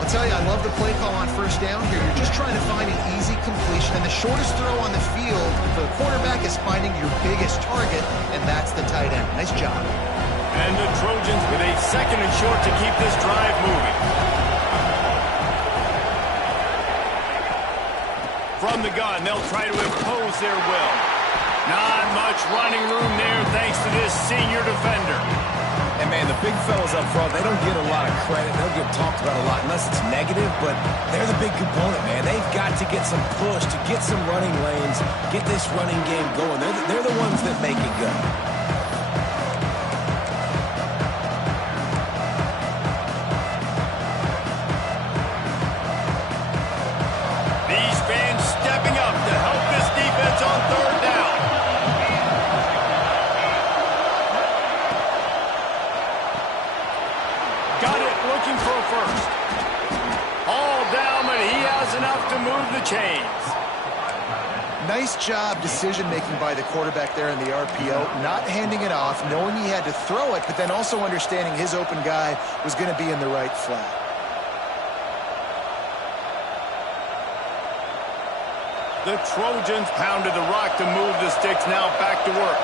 I'll tell you, I love the play call on first down here. You're just trying to find an easy completion, and the shortest throw on the field for the quarterback is finding your biggest target, and that's the tight end. Nice job. And the Trojans with a 2nd and short to keep this drive moving. From the gun, they'll try to impose their will. Not much running room there thanks to this senior defender. And, man, the big fellas up front, they don't get a lot of credit. They don't get talked about a lot unless it's negative, but they're the big component, man. They've got to get some push, to get some running lanes, get this running game going. They're the ones that make it go. These fans stepping up to help this defense on third down. Got it, looking for a first. All down, but he has enough to move the chains. Nice job decision-making by the quarterback there in the RPO, not handing it off, knowing he had to throw it, but then also understanding his open guy was going to be in the right flat. The Trojans pounded the rock to move the sticks, now back to work.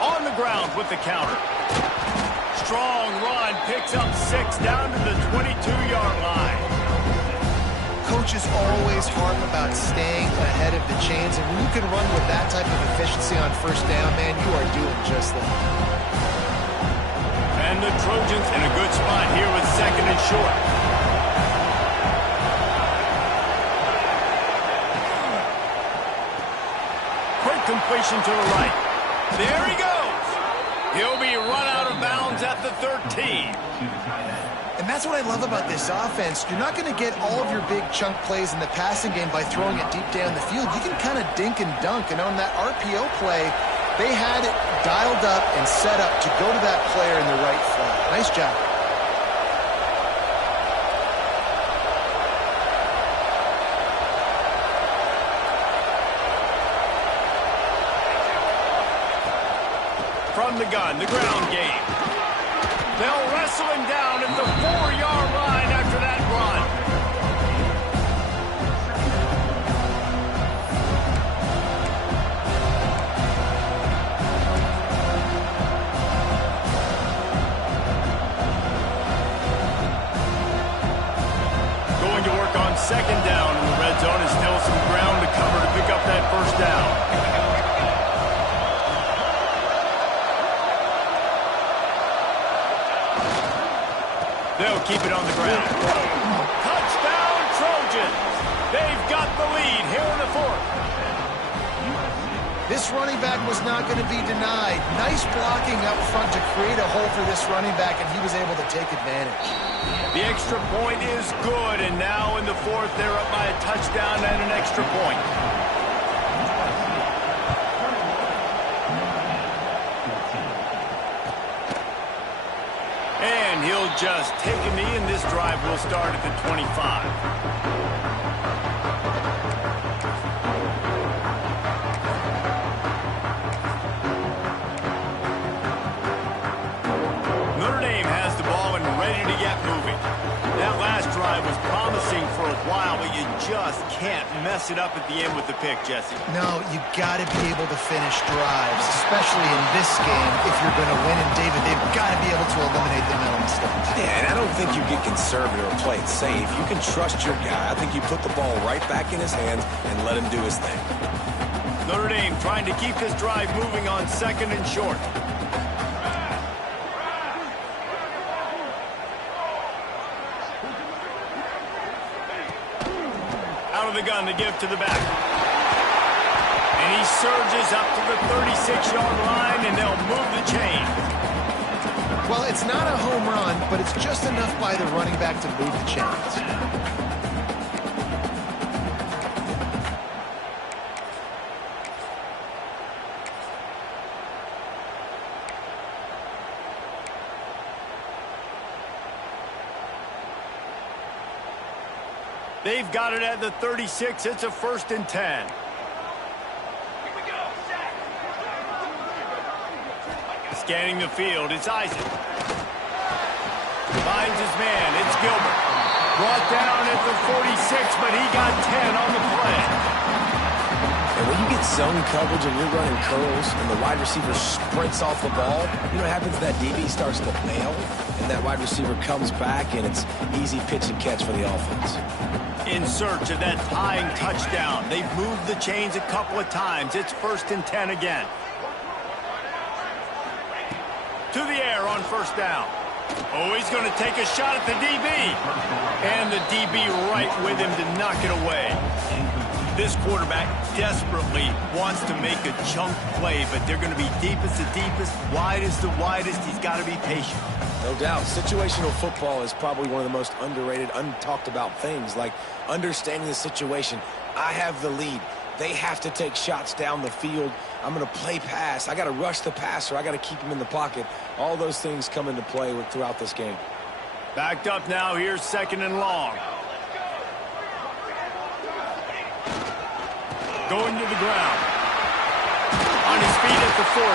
On the ground with the counter. Strong run, picks up 6 down to the 22-yard line. Coach is always hard about staying ahead of the chains, and when you can run with that type of efficiency on first down, man, you are doing just that. And the Trojans in a good spot here with 2nd and short. Quick completion to the right. There he goes. He'll be run out of bounds at the 13. And that's what I love about this offense. You're not going to get all of your big chunk plays in the passing game by throwing it deep down the field. You can kind of dink and dunk. And on that RPO play, they had it dialed up and set up to go to that player in the right flat. Nice job. From the gun, the ground game. They'll wrestle him down at the 4-yard line after that run. Going to work on 2nd down in the red zone is still some ground to cover to pick up that first down. They'll keep it on the ground. Touchdown, Trojans! They've got the lead here in the 4th. This running back was not going to be denied. Nice blocking up front to create a hole for this running back, and he was able to take advantage. The extra point is good, and now in the 4th, they're up by a touchdown and an extra point. And he'll just take a knee, and this drive will start at the 25. Notre Dame has the ball and ready to get moving. That last drive drive was promising for a while, but you just can't mess it up at the end with the pick, Jesse. No, you got to be able to finish drives, especially in this game. If you're going to win, and David, they've got to be able to eliminate the mental mistakes. Yeah, and I don't think you get conservative or play it safe. You can trust your guy. I think you put the ball right back in his hands and let him do his thing. Notre Dame trying to keep this drive moving on 2nd and short. Out of the gun to give to the back. And he surges up to the 36-yard line, and they'll move the chain. Well, it's not a home run, but it's just enough by the running back to move the chains. They've got it at the 36. It's a 1st and 10. Scanning the field, it's Isaac. Finds his man, it's Gilbert. Brought down at the 46, but he got 10 on the play. And when you get zone coverage and you're running curls and the wide receiver sprints off the ball, you know what happens? That DB starts to bail, and that wide receiver comes back, and it's easy pitch and catch for the offense. In search of that tying touchdown. They've moved the chains a couple of times. It's 1st and 10 again. To the air on 1st down. Oh, he's going to take a shot at the DB. And the DB right with him to knock it away. This quarterback desperately wants to make a chunk play, but they're going to be deepest the deepest, widest the widest. He's got to be patient. No doubt. Situational football is probably one of the most underrated, untalked about things, like understanding the situation. I have the lead. They have to take shots down the field. I'm going to play pass. I got to rush the passer. I got to keep him in the pocket. All those things come into play throughout this game. Backed up now. Here's 2nd and long. Going to the ground. On his feet at the 40.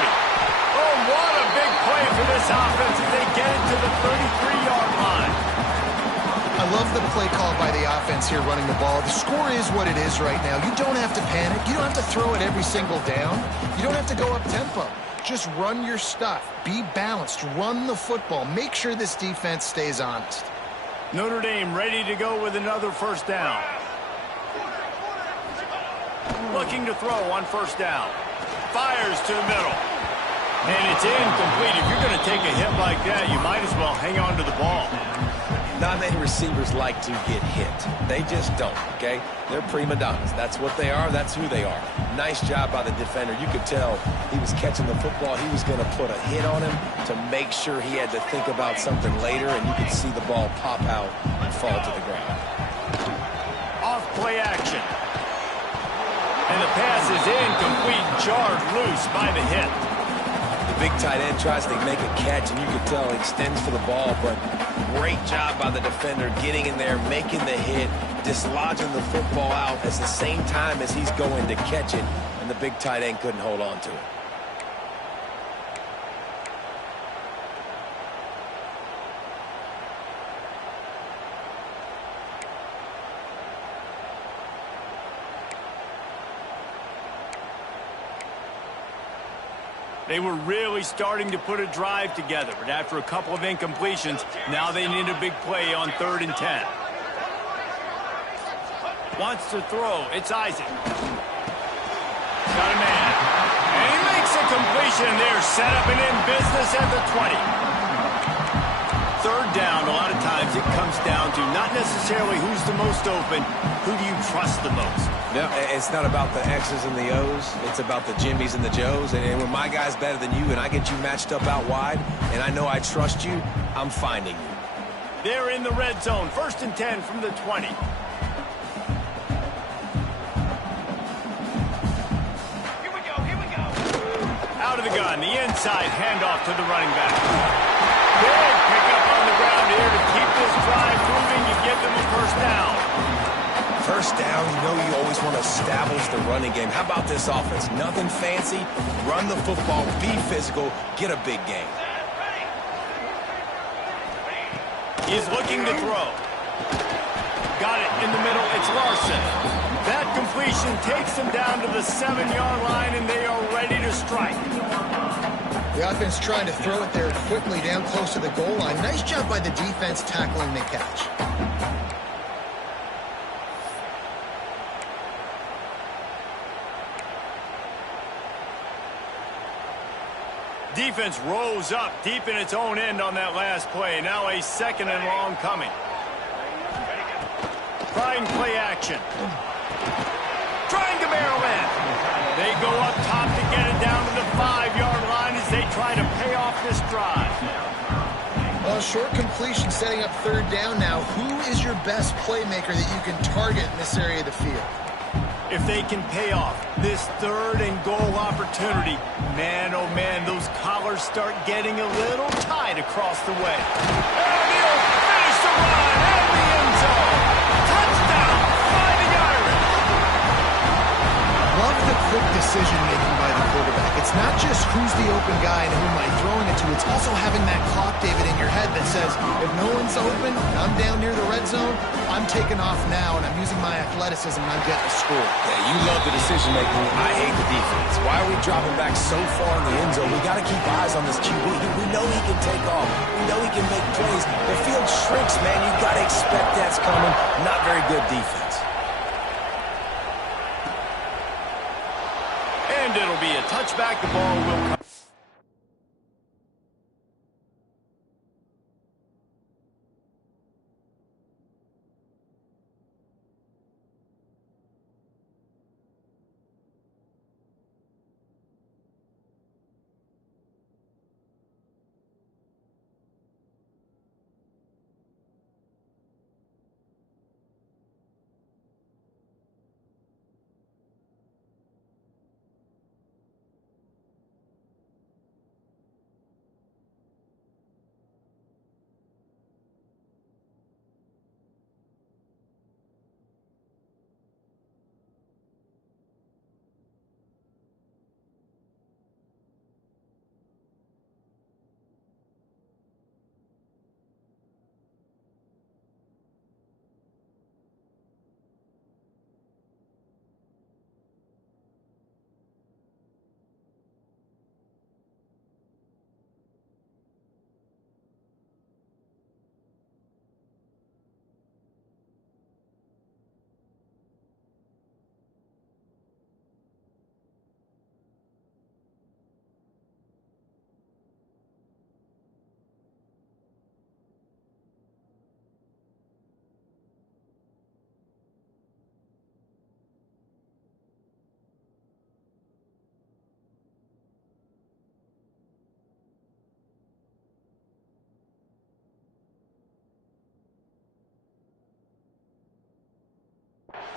Oh, what a big play for this offense as they get it to the 33-yard line. I love the play call by the offense here running the ball. The score is what it is right now. You don't have to panic. You don't have to throw it every single down. You don't have to go up tempo. Just run your stuff. Be balanced. Run the football. Make sure this defense stays honest. Notre Dame ready to go with another 1st down. Looking to throw on 1st down. Fires to the middle. And it's incomplete. If you're going to take a hit like that, you might as well hang on to the ball. Not many receivers like to get hit. They just don't, okay? They're prima donnas. That's what they are. That's who they are. Nice job by the defender. You could tell he was catching the football. He was going to put a hit on him to make sure he had to think about something later, and you could see the ball pop out and fall to the ground. Off play action. And the pass is incomplete, jarred loose by the hit. The big tight end tries to make a catch, and you can tell he extends for the ball, but great job by the defender getting in there, making the hit, dislodging the football out at the same time as he's going to catch it, and the big tight end couldn't hold on to it. They were really starting to put a drive together, but after a couple of incompletions, now they need a big play on 3rd and 10. Wants to throw. It's Isaac. Got a man. And he makes a completion. They're set up and in business at the 20. 3rd down, a lot of times it comes down to not necessarily who's the most open, who do you trust the most? No, it's not about the X's and the O's. It's about the Jimmys and the Joes. And when my guy's better than you and I get you matched up out wide and I know I trust you, I'm finding you. They're in the red zone. 1st and 10 from the 20. Here we go. Out of the gun, the inside handoff to the running back. Big pickup on the ground here to keep this drive moving. You give them a 1st down. 1st down, you know you always want to establish the running game. How about this offense? Nothing fancy. Run the football, be physical, get a big gain. He's looking to throw. got it in the middle. It's Larson. That completion takes them down to the 7-yard line, and they are ready to strike. The offense trying to throw it there quickly down close to the goal line. Nice job by the defense tackling the catch. Defense rose up deep in its own end on that last play. Now a 2nd and long coming. Trying play action. Trying to barrel in. They go up top to get it down to the 5-yard line as they try to pay off this drive. Well, short completion setting up 3rd down now. Who is your best playmaker that you can target in this area of the field? If they can pay off this 3rd and goal opportunity, man, oh man, those collars start getting a little tight across the way. And he'll finish the run and the end zone. Touchdown, Fighting Irish. Love the quick decision-making by the quarterback. It's not just who's the open guy and who am I throwing it to. It's also having that clock, David, in your head that says, if no one's open and I'm down near the red zone, I'm taking off now, and I'm using my athleticism, and I'm getting a score. Yeah, you love the decision-making. I hate the defense. Why are we dropping back so far in the end zone? We got to keep eyes on this QB. We know he can take off. We know he can make plays. The field shrinks, man. You got to expect that's coming. Not very good defense. And it'll be a touchback. The ball will come.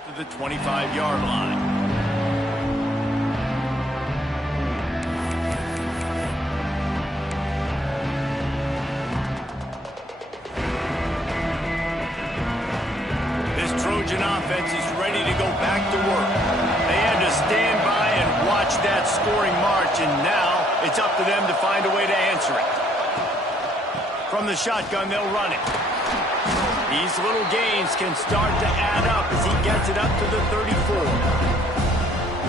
To the 25-yard line. This Trojan offense is ready to go back to work. They had to stand by and watch that scoring march, and now it's up to them to find a way to answer it. From the shotgun, they'll run it. These little gains can start to add up as he gets it up to the 34.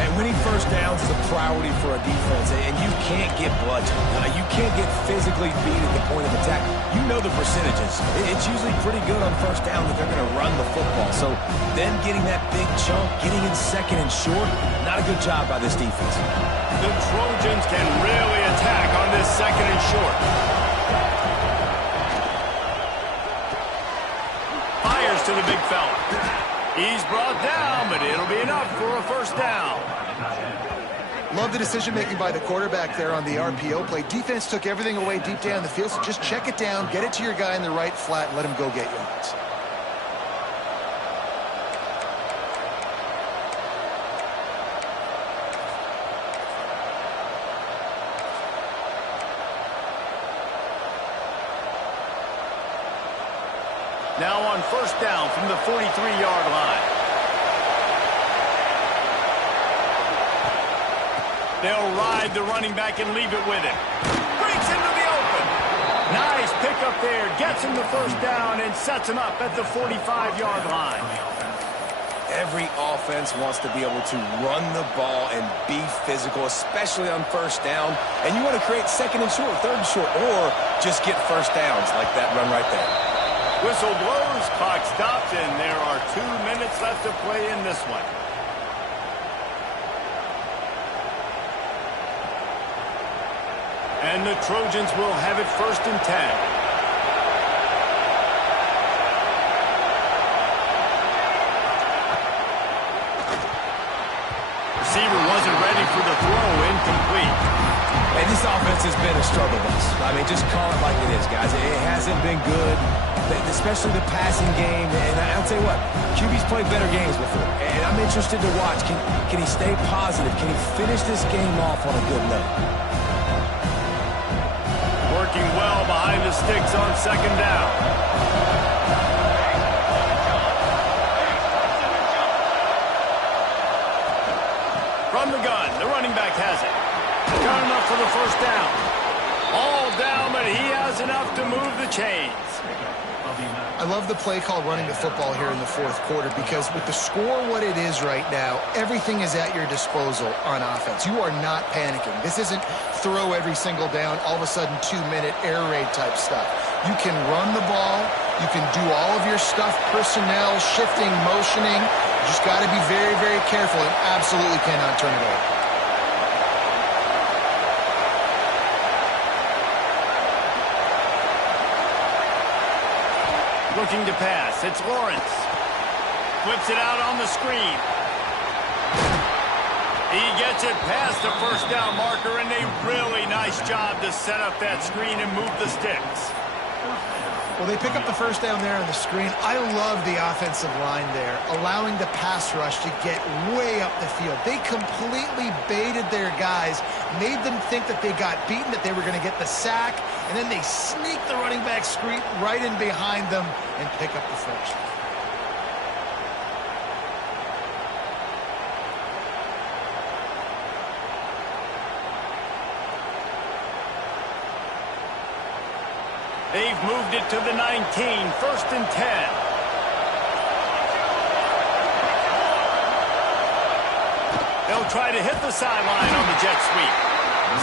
And winning first downs is a priority for a defense, and you can't get bludgeoned. You can't get physically beat at the point of attack. You know the percentages. It's usually pretty good on first down that they're going to run the football. So then getting that big chunk, getting in 2nd and short, not a good job by this defense. The Trojans can really attack on this 2nd and short. Fires to the big fella. He's brought down, but it'll be enough for a first down. Love the decision-making by the quarterback there on the RPO play. Defense took everything away deep down the field, so just check it down, get it to your guy in the right flat, and let him go get yards. Now on first down from the 43-yard line. They'll ride the running back and leave it with him. Breaks into the open. Nice pickup there. Gets him the first down and sets him up at the 45-yard line. Every offense wants to be able to run the ball and be physical, especially on first down. And you want to create second and short, third and short, or just get first downs like that run right there. Whistle blows, clock stopped, and there are 2 minutes left to play in this one. And the Trojans will have it 1st and 10. Receiver wasn't ready for the throw, incomplete. And this offense has been a struggle bus. I mean, just call it like it is, guys. It hasn't been good, especially the passing game. And I'll tell you what, QB's played better games before. And I'm interested to watch. Can he stay positive? Can he finish this game off on a good note? Working well behind the sticks on 2nd down. From the gun, the running back has it. Got enough for the 1st down. All down, but he has enough to move the chains. I love the play call running the football here in the 4th quarter because with the score what it is right now, everything is at your disposal on offense. You are not panicking. This isn't throw every single down, all of a sudden 2-minute air raid type stuff. You can run the ball. You can do all of your stuff, personnel, shifting, motioning. You just got to be very, very careful and absolutely cannot turn it over. Looking to pass. It's Lawrence. Flips it out on the screen. He gets it past the 1st down marker, and a really nice job to set up that screen and move the sticks. Well, they pick up the 1st down there on the screen. I love the offensive line there, allowing the pass rush to get way up the field. They completely baited their guys, made them think that they got beaten, that they were going to get the sack, and then they sneak the running back screen right in behind them and pick up the 1st. They've moved it to the 19, 1st and 10. They'll try to hit the sideline on the jet sweep.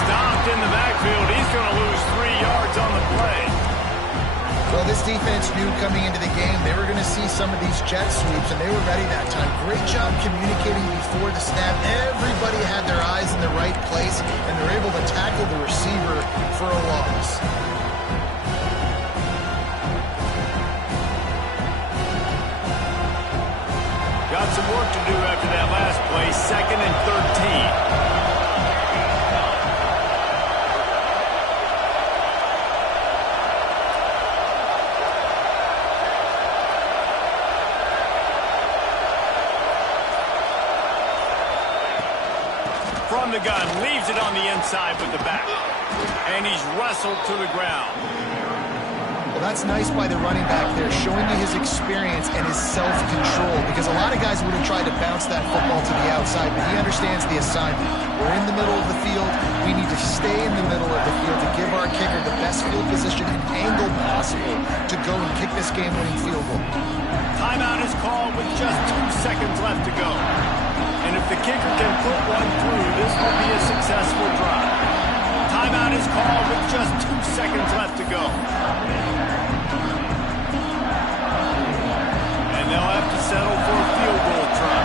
Stopped in the backfield. He's going to lose 3 yards on the play. Well, this defense knew coming into the game they were going to see some of these jet sweeps, and they were ready that time. Great job communicating before the snap. Everybody had their eyes in the right place, and they're able to tackle the receiver for a loss. Got some work to do after that last play. 2nd and 13. From the gun, leaves it on the inside with the back. And he's wrestled to the ground. Well, that's nice by the running back there, showing you his experience and his self-control, because a lot of guys would have tried to bounce that football to the outside, but he understands the assignment. We're in the middle of the field. We need to stay in the middle of the field to give our kicker the best field position and angle possible to go and kick this game-winning field goal. Timeout is called with just 2 seconds left to go. And if the kicker can put one through, this will be a successful drive. Timeout is called with just 2 seconds left to go. And they'll have to settle for a field goal try.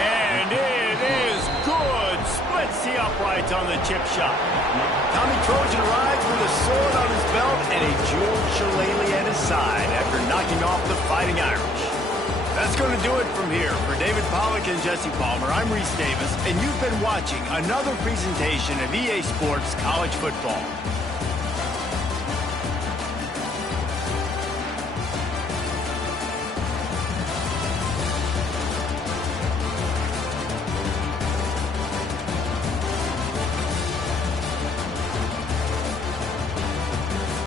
And it is good. Splits the uprights on the chip shot. Tommy Trojan arrives with a sword on his belt and a jeweled shillelagh at his side after knocking off the Fighting Irish. That's going to do it from here. For David Pollack and Jesse Palmer, I'm Reese Davis, and you've been watching another presentation of EA Sports College Football.